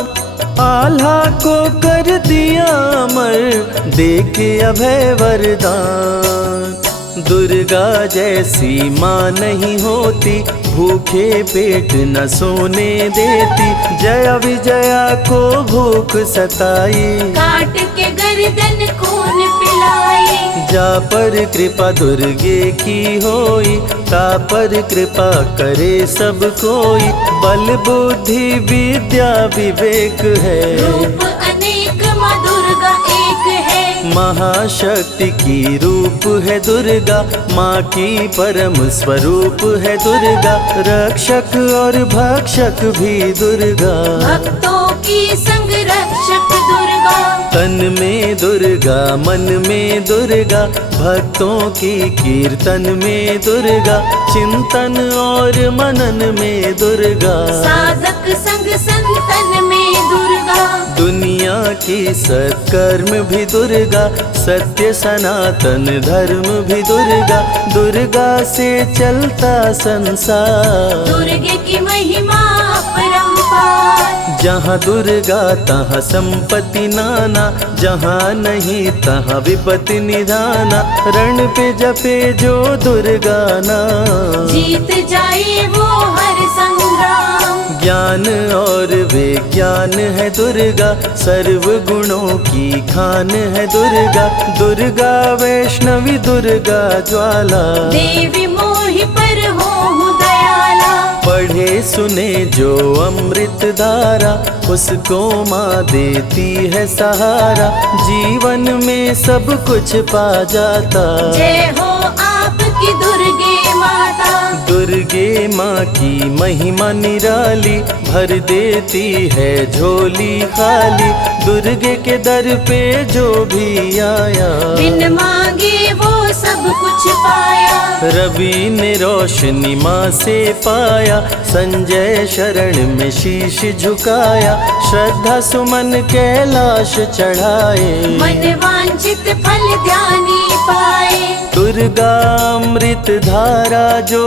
आल्हा को कर दिया अमर, देके अभय वरदान। दुर्गा जैसी माँ नहीं होती, भूखे पेट न सोने देती। जया विजया को भूख सताई, काट के गर्दन खून पिलाई। जा पर कृपा दुर्गे की होई, ता पर कृपा करे सब कोई। बल बुद्धि विद्या विवेक है, रूप अनेक माँ दुर्गा एक है। महाशक्ति की रूप है दुर्गा, माँ की परम स्वरूप है दुर्गा। रक्षक और भक्षक भी दुर्गा, भक्तों की संग रक्षक दुर्गा। तन में दुर्गा मन में दुर्गा, भक्तों की कीर्तन में दुर्गा। चिंतन और मनन में दुर्गा, साधक संग संतन में दुर्गा। दुनिया की सत्कर्म भी दुर्गा, सत्य सनातन धर्म भी दुर्गा। दुर्गा से चलता संसार, दुर्गे की महिमा अपरंपार। जहाँ दुर्गा तहाँ संपत्ति नाना, जहाँ नहीं तहाँ विपत्ति निधाना। रण पे जपे जो दुर्गा नाम, जीत जाए वो हर संग्राम। ज्ञान और विज्ञान है दुर्गा, सर्व गुणों की खान है दुर्गा। दुर्गा वैष्णवी दुर्गा ज्वाला, देवी मोहि पर हो दयाला। पढ़े सुने जो अमृत धारा, उसको माँ देती है सहारा। जीवन में सब कुछ पा जाता, जय हो आपकी दुर्गे माता। दुर्गे माँ की महिमा निराली, भर देती है झोली खाली। दुर्गे के दर पे जो भी आया, बिन मांगे वो सब कुछ पाया। रवि ने रोशनी माँ से पाया, संजय शरण में शीश झुकाया। श्रद्धा सुमन कैलाश चढ़ाए, मन वांछित फल ध्यानी पाए। दुर्गा अमृत धारा जो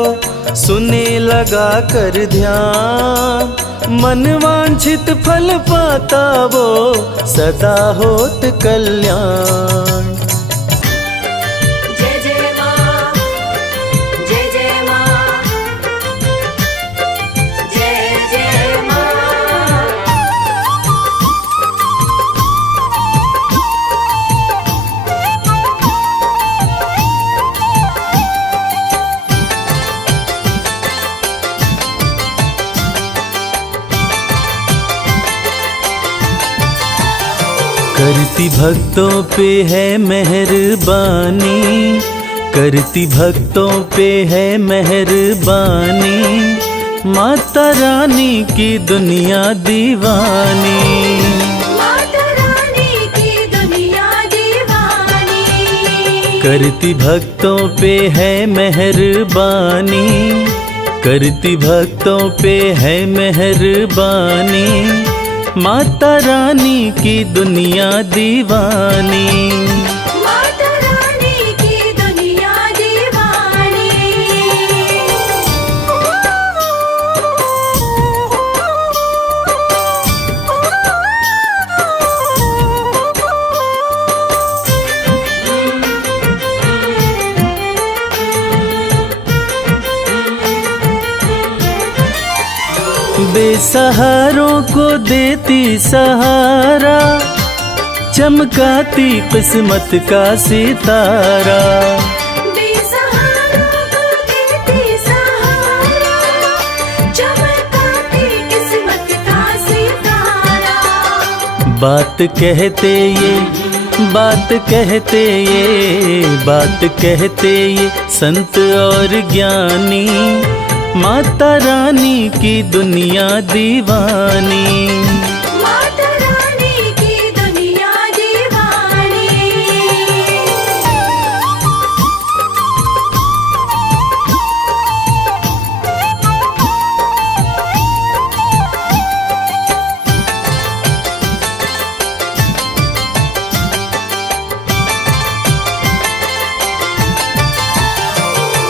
सुने लगा कर ध्यान, मन वांछित फल पाता वो सदा होत कल्याण। जय जय माँ, जय जय माँ, जय जय माँ। करती भक्तों पे है मेहरबानी, करती भक्तों पे है मेहरबानी। माता रानी की दुनिया दीवानी, माता रानी की दुनिया दीवानी। करती भक्तों पे है मेहरबानी, करती भक्तों पे है मेहरबानी। माता रानी की दुनिया दीवानी, माता रानी की दुनिया दीवानी। बेसहारों को देती सहारा, चमकाती किस्मत का सितारा। बेसहारों को देती सहारा, चमकाती किस्मत का सितारा। बात कहते ये, बात कहते ये, बात कहते ये संत और ज्ञानी। माता रानी की दुनिया दीवानी, माता रानी की दुनिया दीवानी।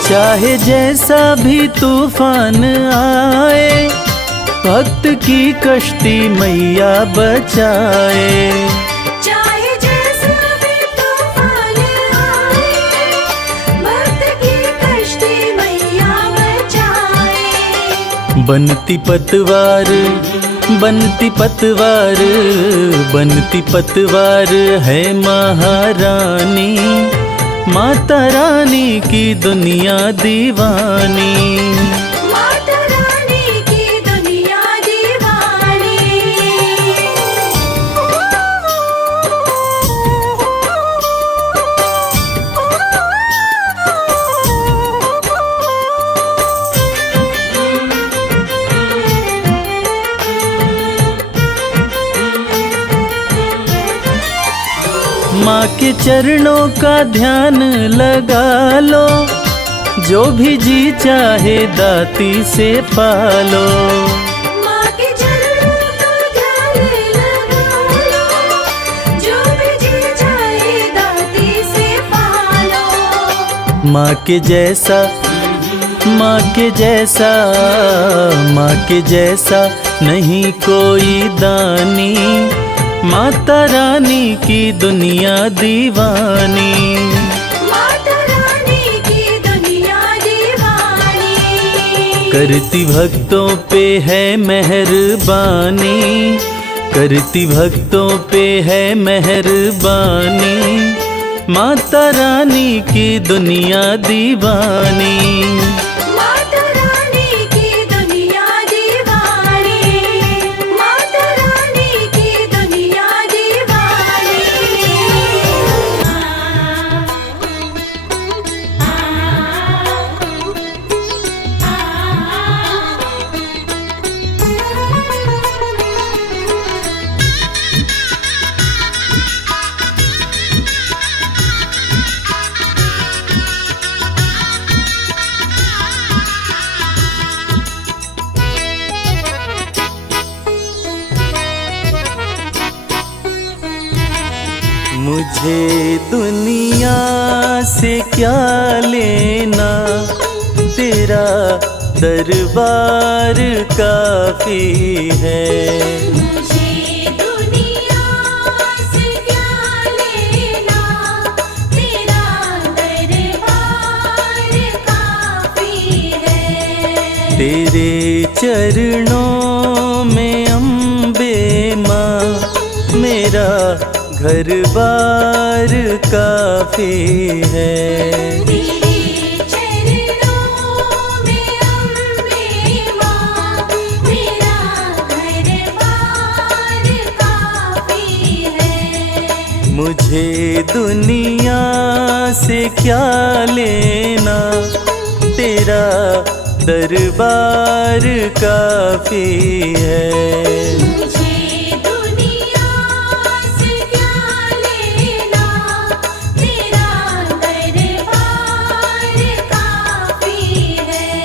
चाहे जैसा भी तूफान आए, भक्त की कश्ती मैया बचाए। चाहे जैसा भी तूफान आए, भक्त की कश्ती मैया बचाए। बनती पतवार, बनती पतवार, बनती पतवार है महारानी। माता रानी की दुनिया दीवानी, माता रानी की दुनिया दीवानी। माँ के चरणों का ध्यान लगा लो, जो भी जी चाहे दाती से पालो। माँ के चरणों का ध्यान लगा लो, जो भी जी चाहे दाती से पालो। माँ के जैसा, माँ के जैसा, माँ के जैसा नहीं कोई दानी, माता रानी की दुनिया दीवानी। माता रानी की दुनिया दीवानी। करती भक्तों पे है मेहरबानी, करती भक्तों पे है मेहरबानी, माता रानी की दुनिया दीवानी। माता रानी की दुनिया दीवानी। माता रानी की दुनिया दीवानी। मुझे दुनिया से क्या लेना, तेरा दरबार काफी है। मुझे दुनिया से क्या लेना, तेरा दरबार काफी है। तेरे चरणों में अम्बे माँ, मेरा घर बार काफी है। तेरे चरणों में अम्बे माँ, मेरा घर बार काफी है। मुझे दुनिया से क्या लेना, तेरा दरबार काफी है। मुझे दुनिया से क्या लेना, तेरा दरबार काफी है।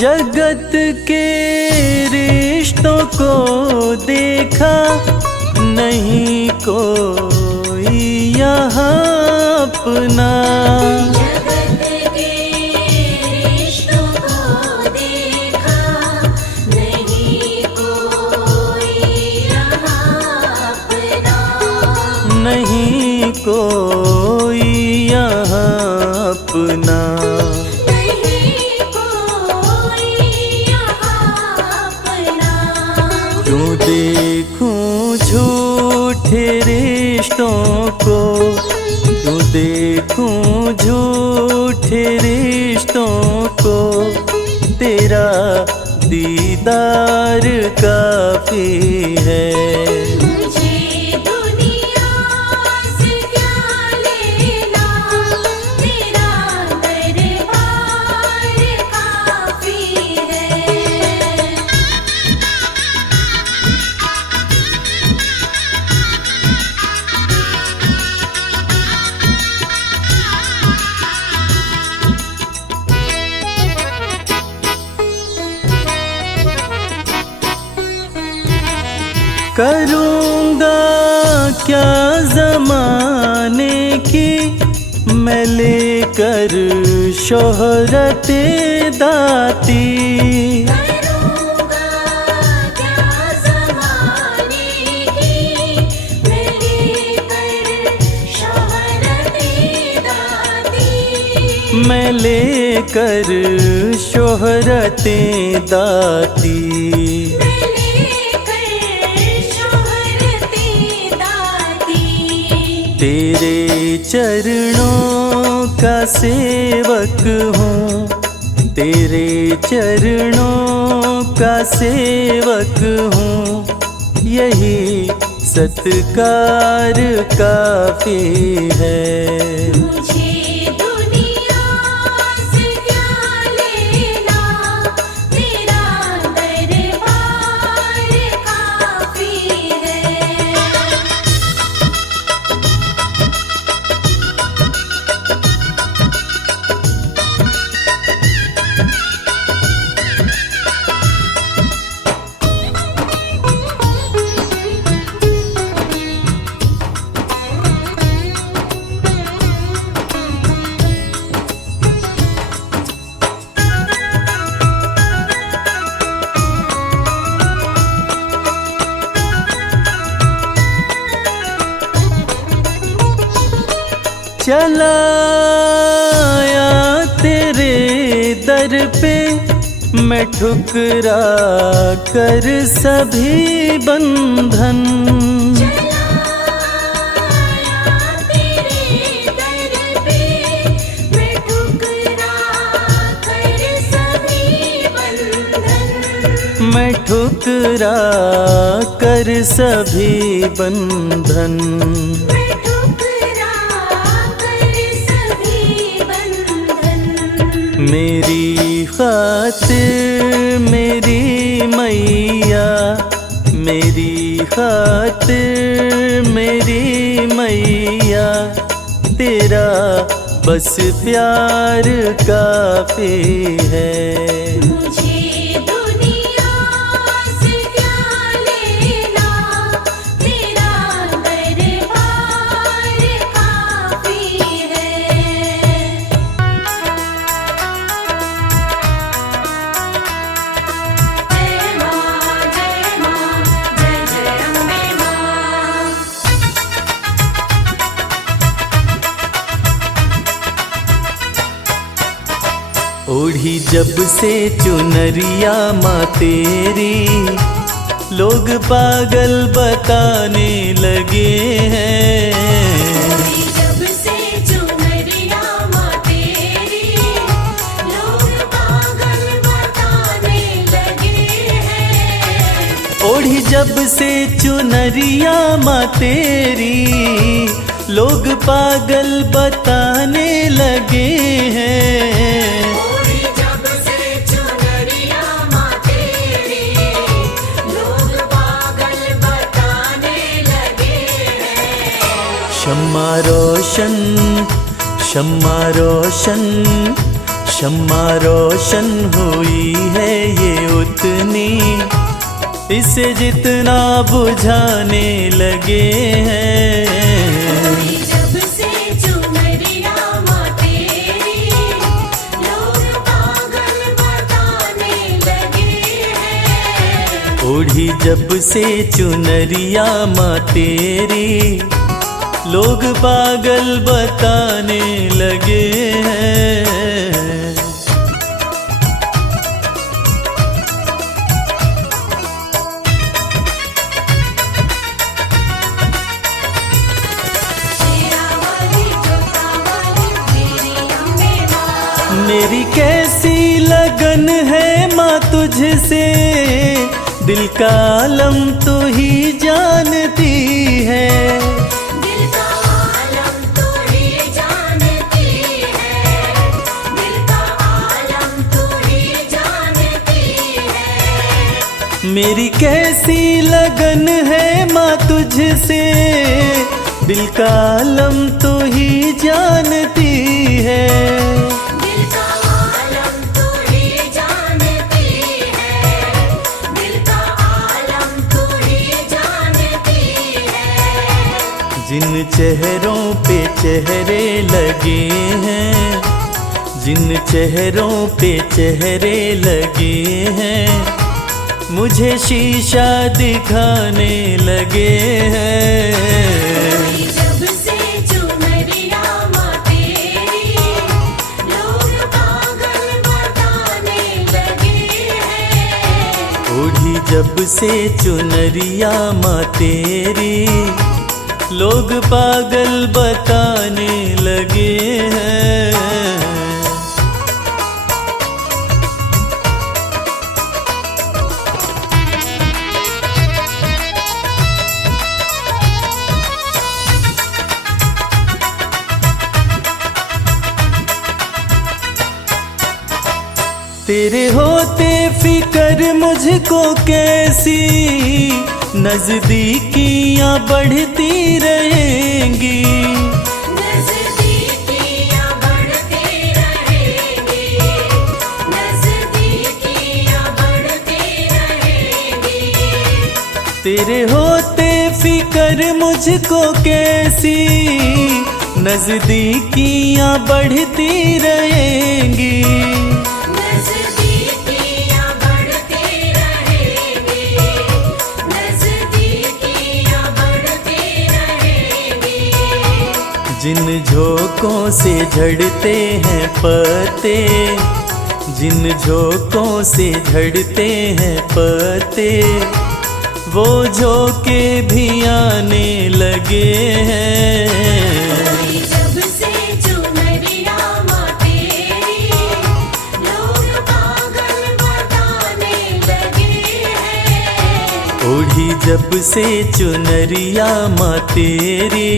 जगत के रिश्तों को देखा, नहीं कोई यहाँ अपना। जगत के रिश्तों को देखा, नहीं कोई यहाँ अपना। नहीं कोई यहाँ अपना। क्यों देखूं झूठे रिश्तों को, क्यों देखूं झूठे रिश्तों को, तेरा दीदार काफी है। मुझे दुनिया से क्या लेना, तेरा दरबार काफी है। करूँगा क्या ज़माने की मैं लेकर शोहरते दाती। करूँगा क्या ज़माने की मैं लेकर शोहरते दाती। मैं लेकर शोहरते दाती। मैं लेकर सेवक हूँ, तेरे चरणों का सेवक हूँ, यही सत्कार काफी है। मुझे दुनिया से क्या लेना, तेरा दरबार काफी है। चला आया तेरे दर पे, मैं ठुकरा कर सभी बंधन। चला आया तेरे दर पे, मैं ठुकरा कर सभी बंधन। मैं ठुकरा कर सभी बंधन। मैं ठुकरा कर सभी बंधन। मेरी खातिर मेरी मैया, मेरी खातिर मेरी मैया, तेरा बस प्यार काफी है। मुझे दुनिया से क्या लेना, तेरा दरबार काफी है। जय माँ जय माँ, जय जय अम्बे माँ। ओढ़ी जब से चुनरिया माँ तेरी, लोग पागल बताने लगे हैं। जब से चुनरिया माँ तेरी, लोग पागल बताने लगे हैं। ओढ़ी जब से चुनरिया माँ तेरी, लोग पागल बताने लगे हैं। ओढ़ी जब से चुनरिया माँ तेरी, लोग पागल बताने लगे हैं। शम्मा रोशन शम्मा रोशन शम्मा रोशन हुई है ये उतनी, इसे जितना बुझाने लगे हैं। जब से चुनरिया माँ तेरी, लोग पागल बताने लगे हैं। ओढ़ी जब से चुनरिया माँ तेरी, लोग पागल बताने लगे हैं। शेरा वाली जोता वाली मेरी अम्बे माँ। मेरी कैसी लगन है माँ तुझसे, दिल का आलम तू ही जानती है। दिल का आलम तू ही जानती है। दिल का आलम तू ही जानती है। मेरी कैसी लगन है माँ तुझसे, दिल का आलम तू ही जानती है। दिल का आलम तू ही जानती है। दिल का आलम तू ही जानती है। जिन चेहरों पे चेहरे लगे हैं, जिन चेहरों पे चेहरे लगे हैं, मुझे शीशा दिखाने लगे हैं। जब से चुनरिया माँ तेरी, लोग पागल बताने लगे हैं। ओढ़ी जब से चुनरिया माँ तेरी, लोग पागल बताने लगे हैं। तेरे होते फिक्र मुझको कैसी नजदीकियां बढ़ती रहेंगी। नजदीकियां बढ़ती रहेंगी, नजदीकियां बढ़ती रहेंगी। तेरे होते फिक्र मुझको कैसी नजदीकियां बढ़ती रहेंगी। जिन झोंकों से झड़ते हैं पत्ते, जिन झोंकों से झड़ते हैं पत्ते, वो झोंके भी आने लगे हैं। जब से चुनरिया माँ तेरी, लोग पागल बताने लगे हैं। ओढ़ी जब से चुनरिया माँ तेरी,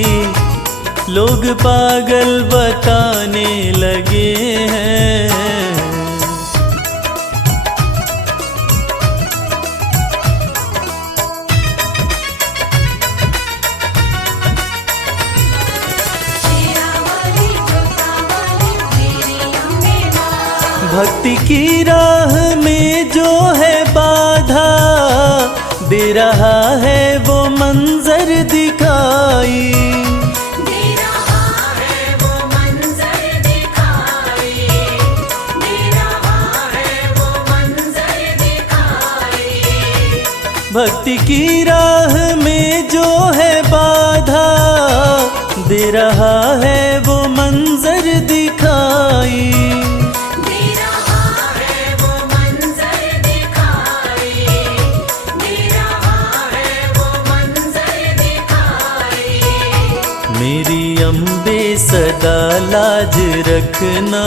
लोग पागल बताने लगे हैं। भक्ति की राह में जो है बाधा, दे रहा है वो मंजर दिखाई। भक्ति की राह में जो है बाधा, दे रहा है वो मंजर दिखाई। दे रहा है वो मंजर दिखाई, दे रहा है वो मंजर दिखाई। मेरी अम्बे सदा लाज रखना,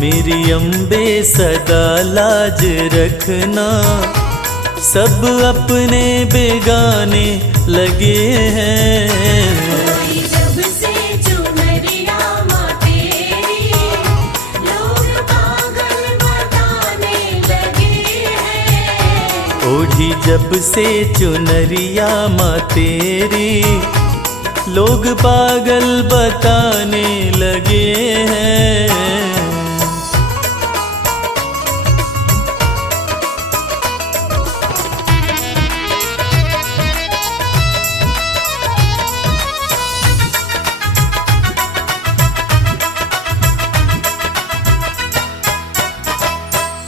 मेरी अम्बे सदा लाज रखना, सब अपने बेगाने लगे हैं। जब से चुनरिया माँ तेरी, लोग पागल बताने लगे हैं। ओढ़ी जब से चुनरिया माँ तेरी, लोग पागल बताने लगे हैं।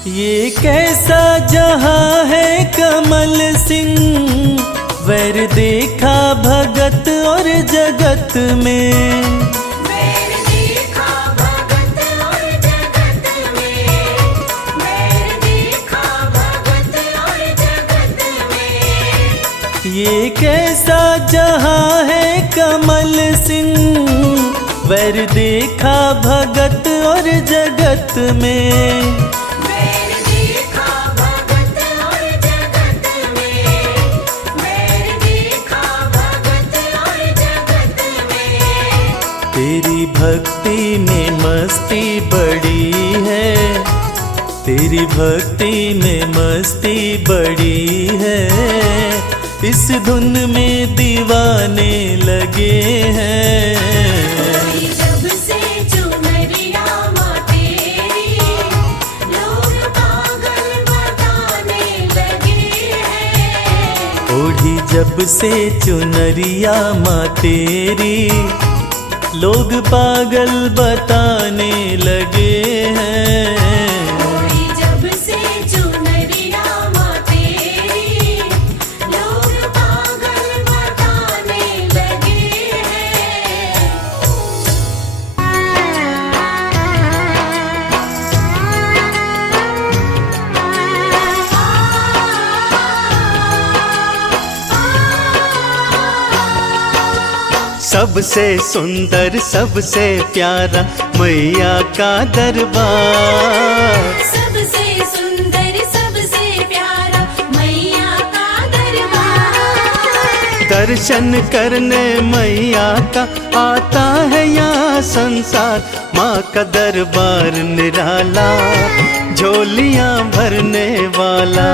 ये कैसा जहां है कमल सिंह, वैर देखा भगत और जगत में। वैर देखा भगत और जगत में, वैर देखा भगत और जगत में। ये कैसा जहां है कमल सिंह, वैर देखा भगत और जगत में। तेरी भक्ति में मस्ती बड़ी है, तेरी भक्ति में मस्ती बड़ी है, इस धुन में दीवाने लगे हैं। जब से चुनरिया माँ तेरी, लोग पागल बताने लगे हैं। ओढ़ी जब से चुनरिया माँ तेरी, लोग पागल बताने लगे हैं। जब से चुनरिया माँ तेरी, लोग पागल बताने लगे हैं। सबसे सुंदर सबसे प्यारा मैया का दरबार। सबसे सुंदर सबसे प्यारा मैया का दरबार। दर्शन करने मैया का आता है यहाँ संसार। माँ का दरबार निराला, झोलियाँ भरने वाला।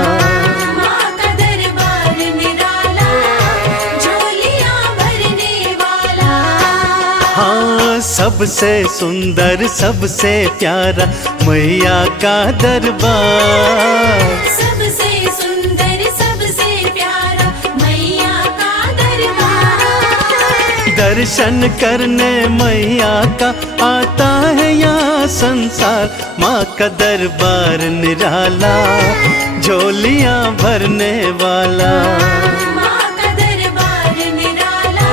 माँ का दरबार निराला, झोलियाँ भरने वाला। हाँ, सबसे सुंदर सबसे प्यारा मैया का दरबार। सबसे सुंदर सबसे प्यारा मैया का दरबार। दर्शन करने मैया का आता है यहाँ संसार। माँ का दरबार निराला, झोलियाँ भरने वाला। माँ का दरबार निराला,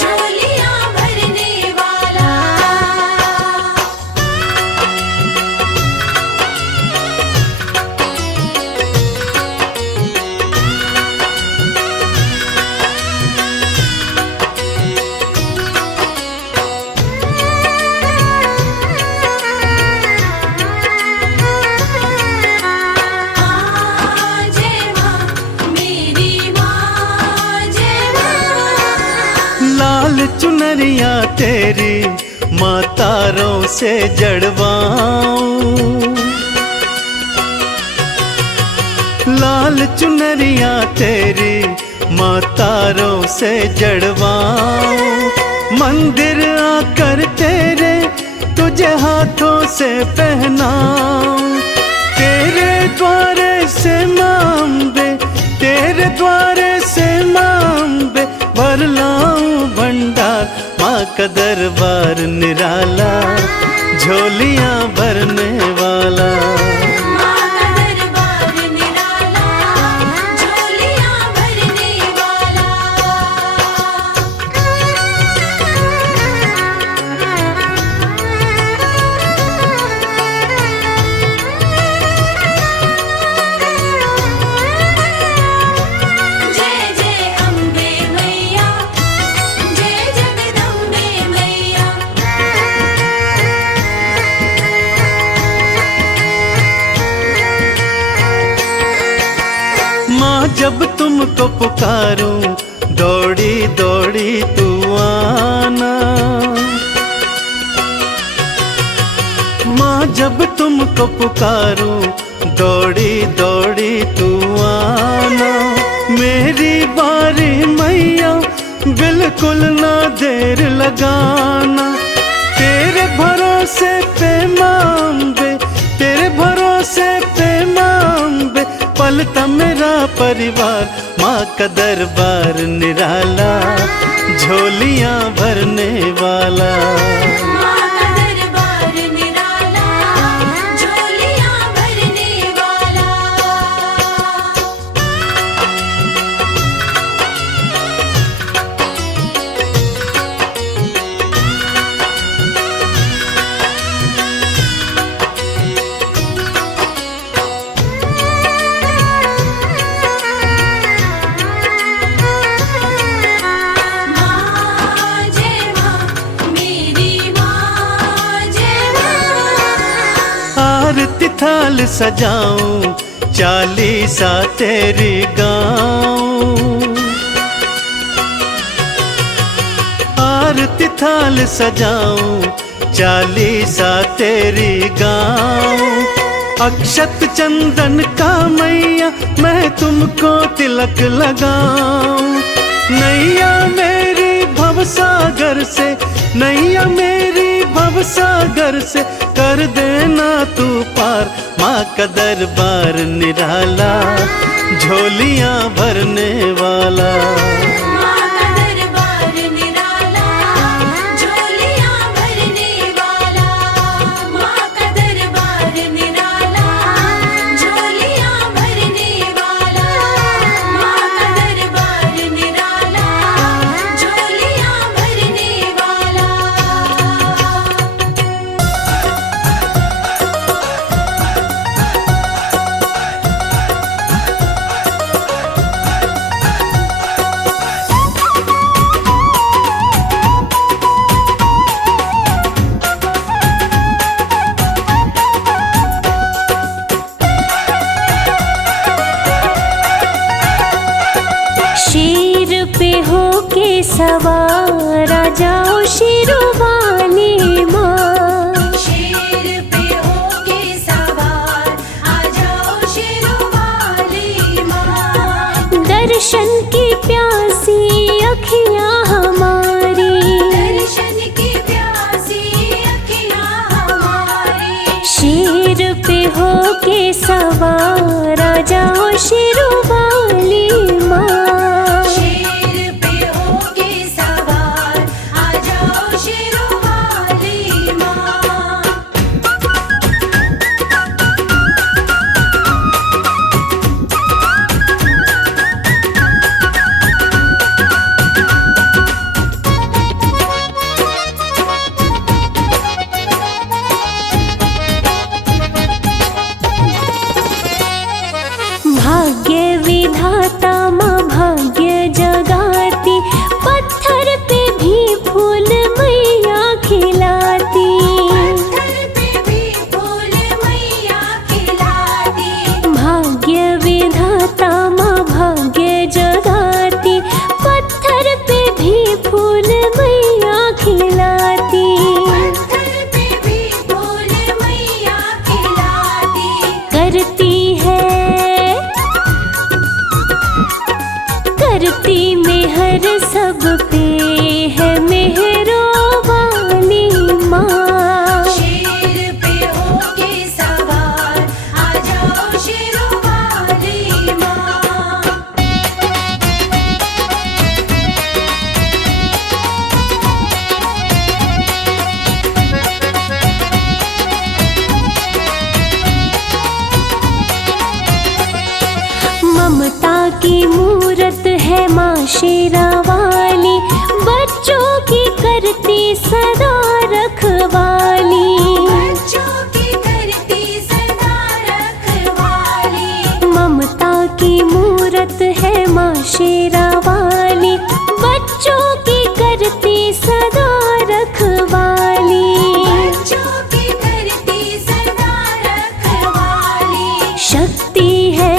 झोलियाँ भरने वाला। जय माँ मेरी माँ, जय माँ। लाल चुनरिया तेरी माँ तारों से जड़वाऊं। लाल चुनरिया तेरी माँ तारों से जड़वाऊं। मंदिर आकर तेरे तुझे हाथों से पहनाऊं। तेरे द्वारे से मांबे, तेरे द्वारे से मांबे भर लाऊं भंडार। माँ का दरबार निराला, झोलियाँ भरने वाला। माँ का दरबार निराला, झोलियाँ भरने वाला। जय जय अम्बे मैया, जय जगदम्बे मैया। माँ जब तुमको पुकारूं, दौड़ी दौड़ी तू आना। माँ जब तुमको पुकारूं, दौड़ी दौड़ी तू आना। मेरी बारी मैया, बिल्कुल ना देर लगाना। तेरे भरोसे पे मांबे, तेरे भरोसे पे मांबे पलता मेरा परिवार। माँ का दरबार निराला, झोलियाँ भरने वाला। माँ का दरबार निराला, झोलियाँ भरने वाला। माँ जय माँ मेरी माँ, जय माँ। आरती थाल सजाऊं, चालीसा तेरी गाऊं। आरती थाल सजाऊं, चालीसा तेरी गाऊं। अक्षत चंदन का मैया मैं तुमको तिलक लगाऊं। नैया मेरी भवसागर से, नैया मेरी भवसागर से कर देना तू पार। माँ का दरबार निराला, झोलियाँ भरने वाला। माँ का दरबार निराला, झोलियाँ भरने वाला। माँ का दरबार निराला, झोलियाँ भरने वाला। माँ का दरबार निराला, झोलियाँ भरने वाला। सवार आ जाओ शेरोवाली माँ। शेर पे होके सवार आ जाओ शेरोवाली माँ। दर्शन की प्यासी अखियाँ हमारी, दर्शन की प्यासी अखियाँ हमारी। शेर पे होके सवार आ जाओ शेरोवाली माँ। शेर पे होके सवार आ जाओ शेरोवाली माँ। भाग्य विधाता माँ भाग्य जगाती, पत्थर पे भी फूल मैया खिलाती। पत्थर पे भी फूल मैया खिलाती। भाग्य विधाता माँ भाग्य जगाती, पत्थर पे भी फूल मैया खिलाती। पत्थर पे भी फूल मैया खिलाती। करती मेहर सब पे है मेहरो वाली माँ। शेर पे होके सवार आ जाओ शेरोवाली माँ। ममता की मूरत है माँ शेरावाली, बच्चों की करती सदा रखवाली। बच्चों की करती सदा रखवाली। ममता की मूरत है माँ शेरावाली, बच्चों की करती सदा रखवाली। बच्चों की करती सदा रखवाली। शक्ति है,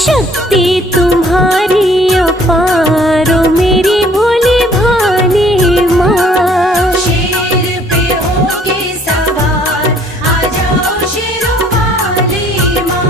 शक्ति तुम्हारी अपार ओ मेरी भोली भाली माँ। शेर पे होके सवार आ जाओ शेरोवाली माँ।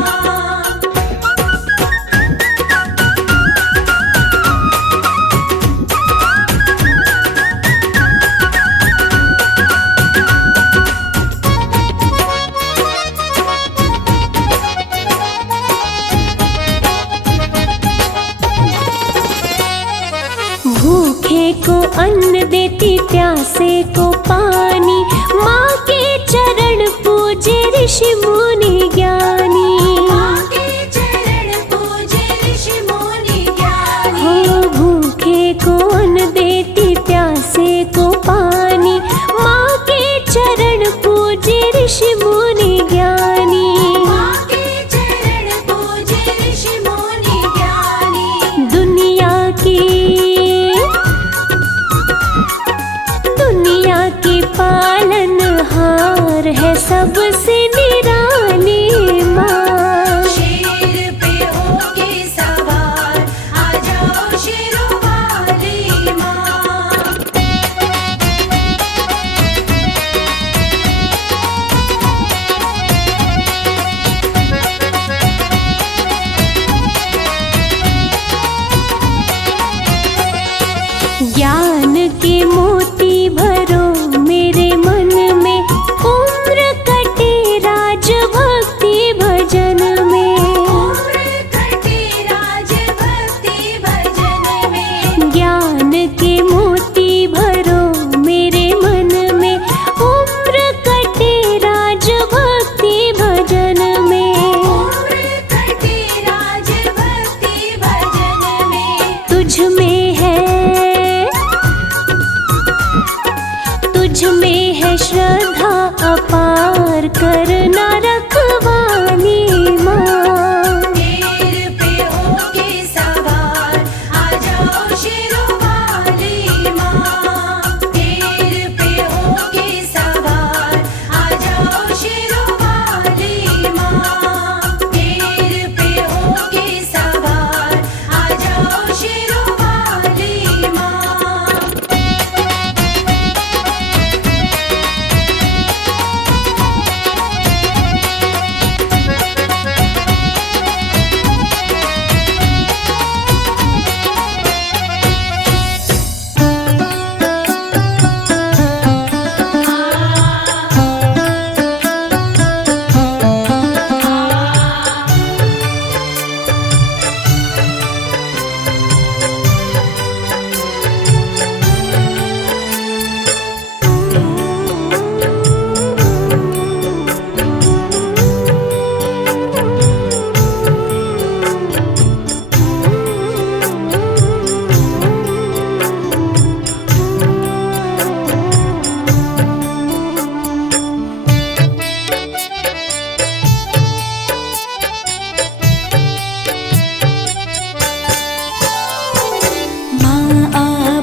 भूखे को अन्न देती, प्यासे को पानी, माँ के चरण पूजे ऋषि मुनि ज्ञानी। माँ के चरण पूजे ऋषि मुनि ज्ञानी। हो भूखे को अन्न देती, प्यासे को पानी, माँ के चरण पूजे ऋषि मुनि ज्ञानी। माँ के चरण पूजे ऋषि मुनि ज्ञानी। दुनिया की पालनहार है सबसे निराली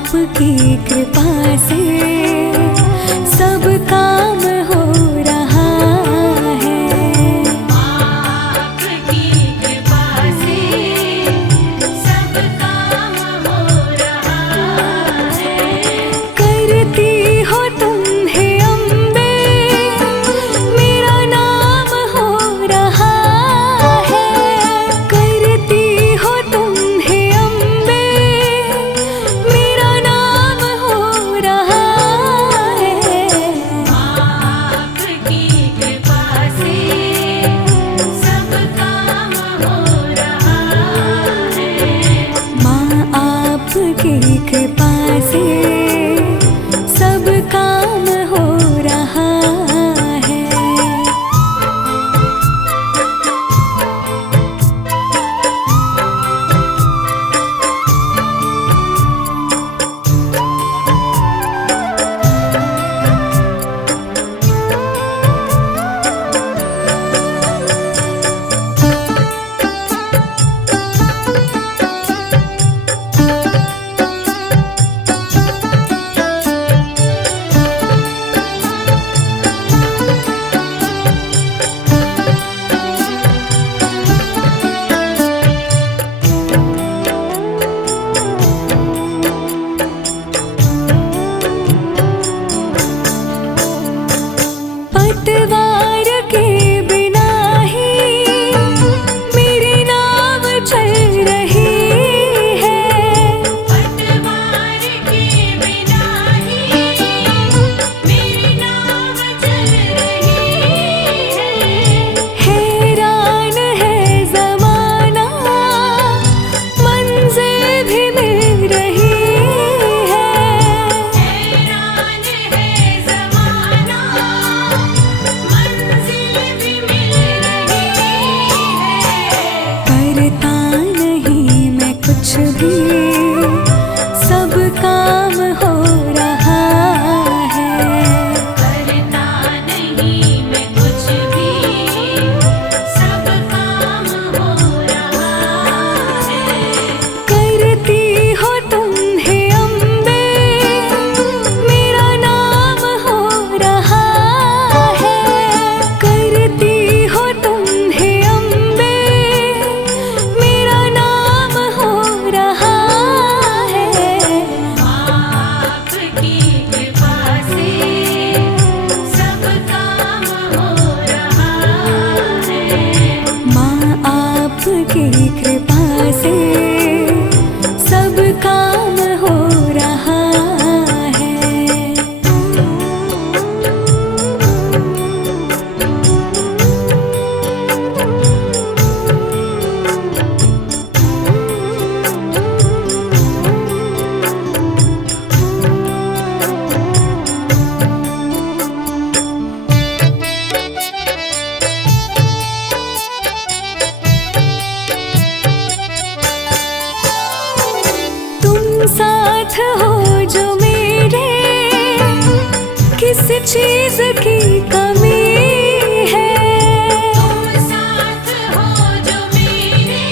आपकी कृपा से सब काम हो रहा है। आपकी कृपा से सब काम हो रहा है। करती हो तुम हे अम्बे, मेरा नाम हो रहा है। करती हो तुम हे अम्बे, मेरा नाम हो रहा है। आपकी कृपा से सब काम हो रहा है। माँ आपकी कृपा से सब काम हो रहा है। पतवार के बिना ही मेरी नाव चल रही है। पतवार के बिना ही मेरी नाव चल रही है। हैरान है ज़माना, मंजिल भी मिल रही है। हैरान है ज़माना, मंजिल भी मिल रही है। करता नहीं मैं कुछ भी, सब काम हो रहा है। करता नहीं मैं कुछ भी, सब काम हो रहा है। करती हो तुम हे अम्बे, मेरा नाम हो रहा है। करती हो तुम हे अम्बे, मेरा नाम हो रहा है। आपकी कृपा से सब काम हो रहा है। माँ आपकी कृपा से सब काम हो रहा है। तुम साथ हो जो मेरे, किस चीज की कमी है। तुम साथ हो जो मेरे,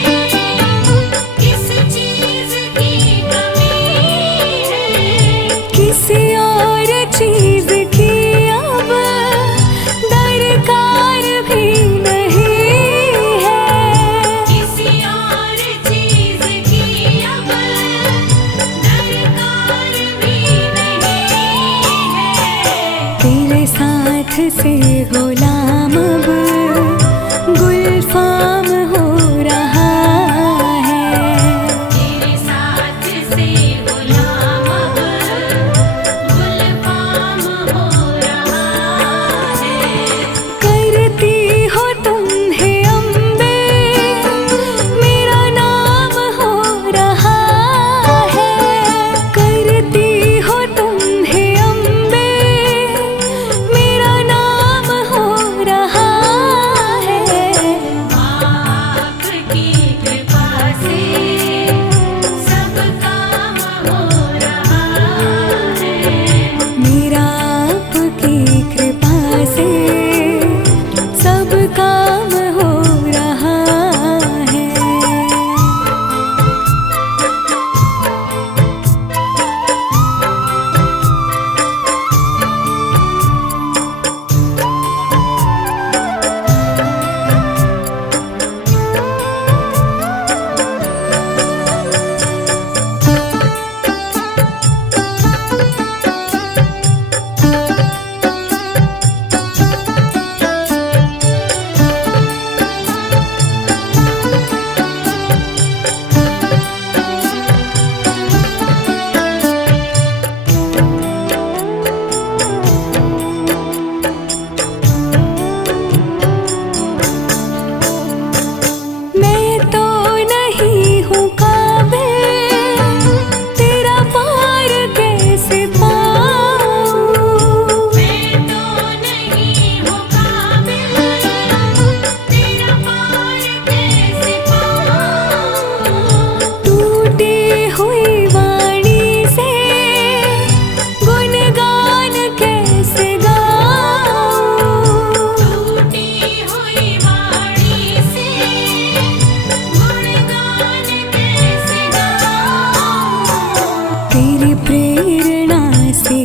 किस चीज़ की कमी है। किसी और चीज की अब दरकार भी नहीं है। किसी और चीज़ की अब दरकार भी नहीं है। तेरे साथ से गुलाम अब गुलफाम हो रहा है। तेरे साथ से गुलाम अब गुलफाम हो रहा है। करती हो तुम हे अम्बे, मेरा नाम हो रहा है। करती हो तुम हे अम्बे, मेरा नाम हो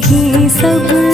ही सब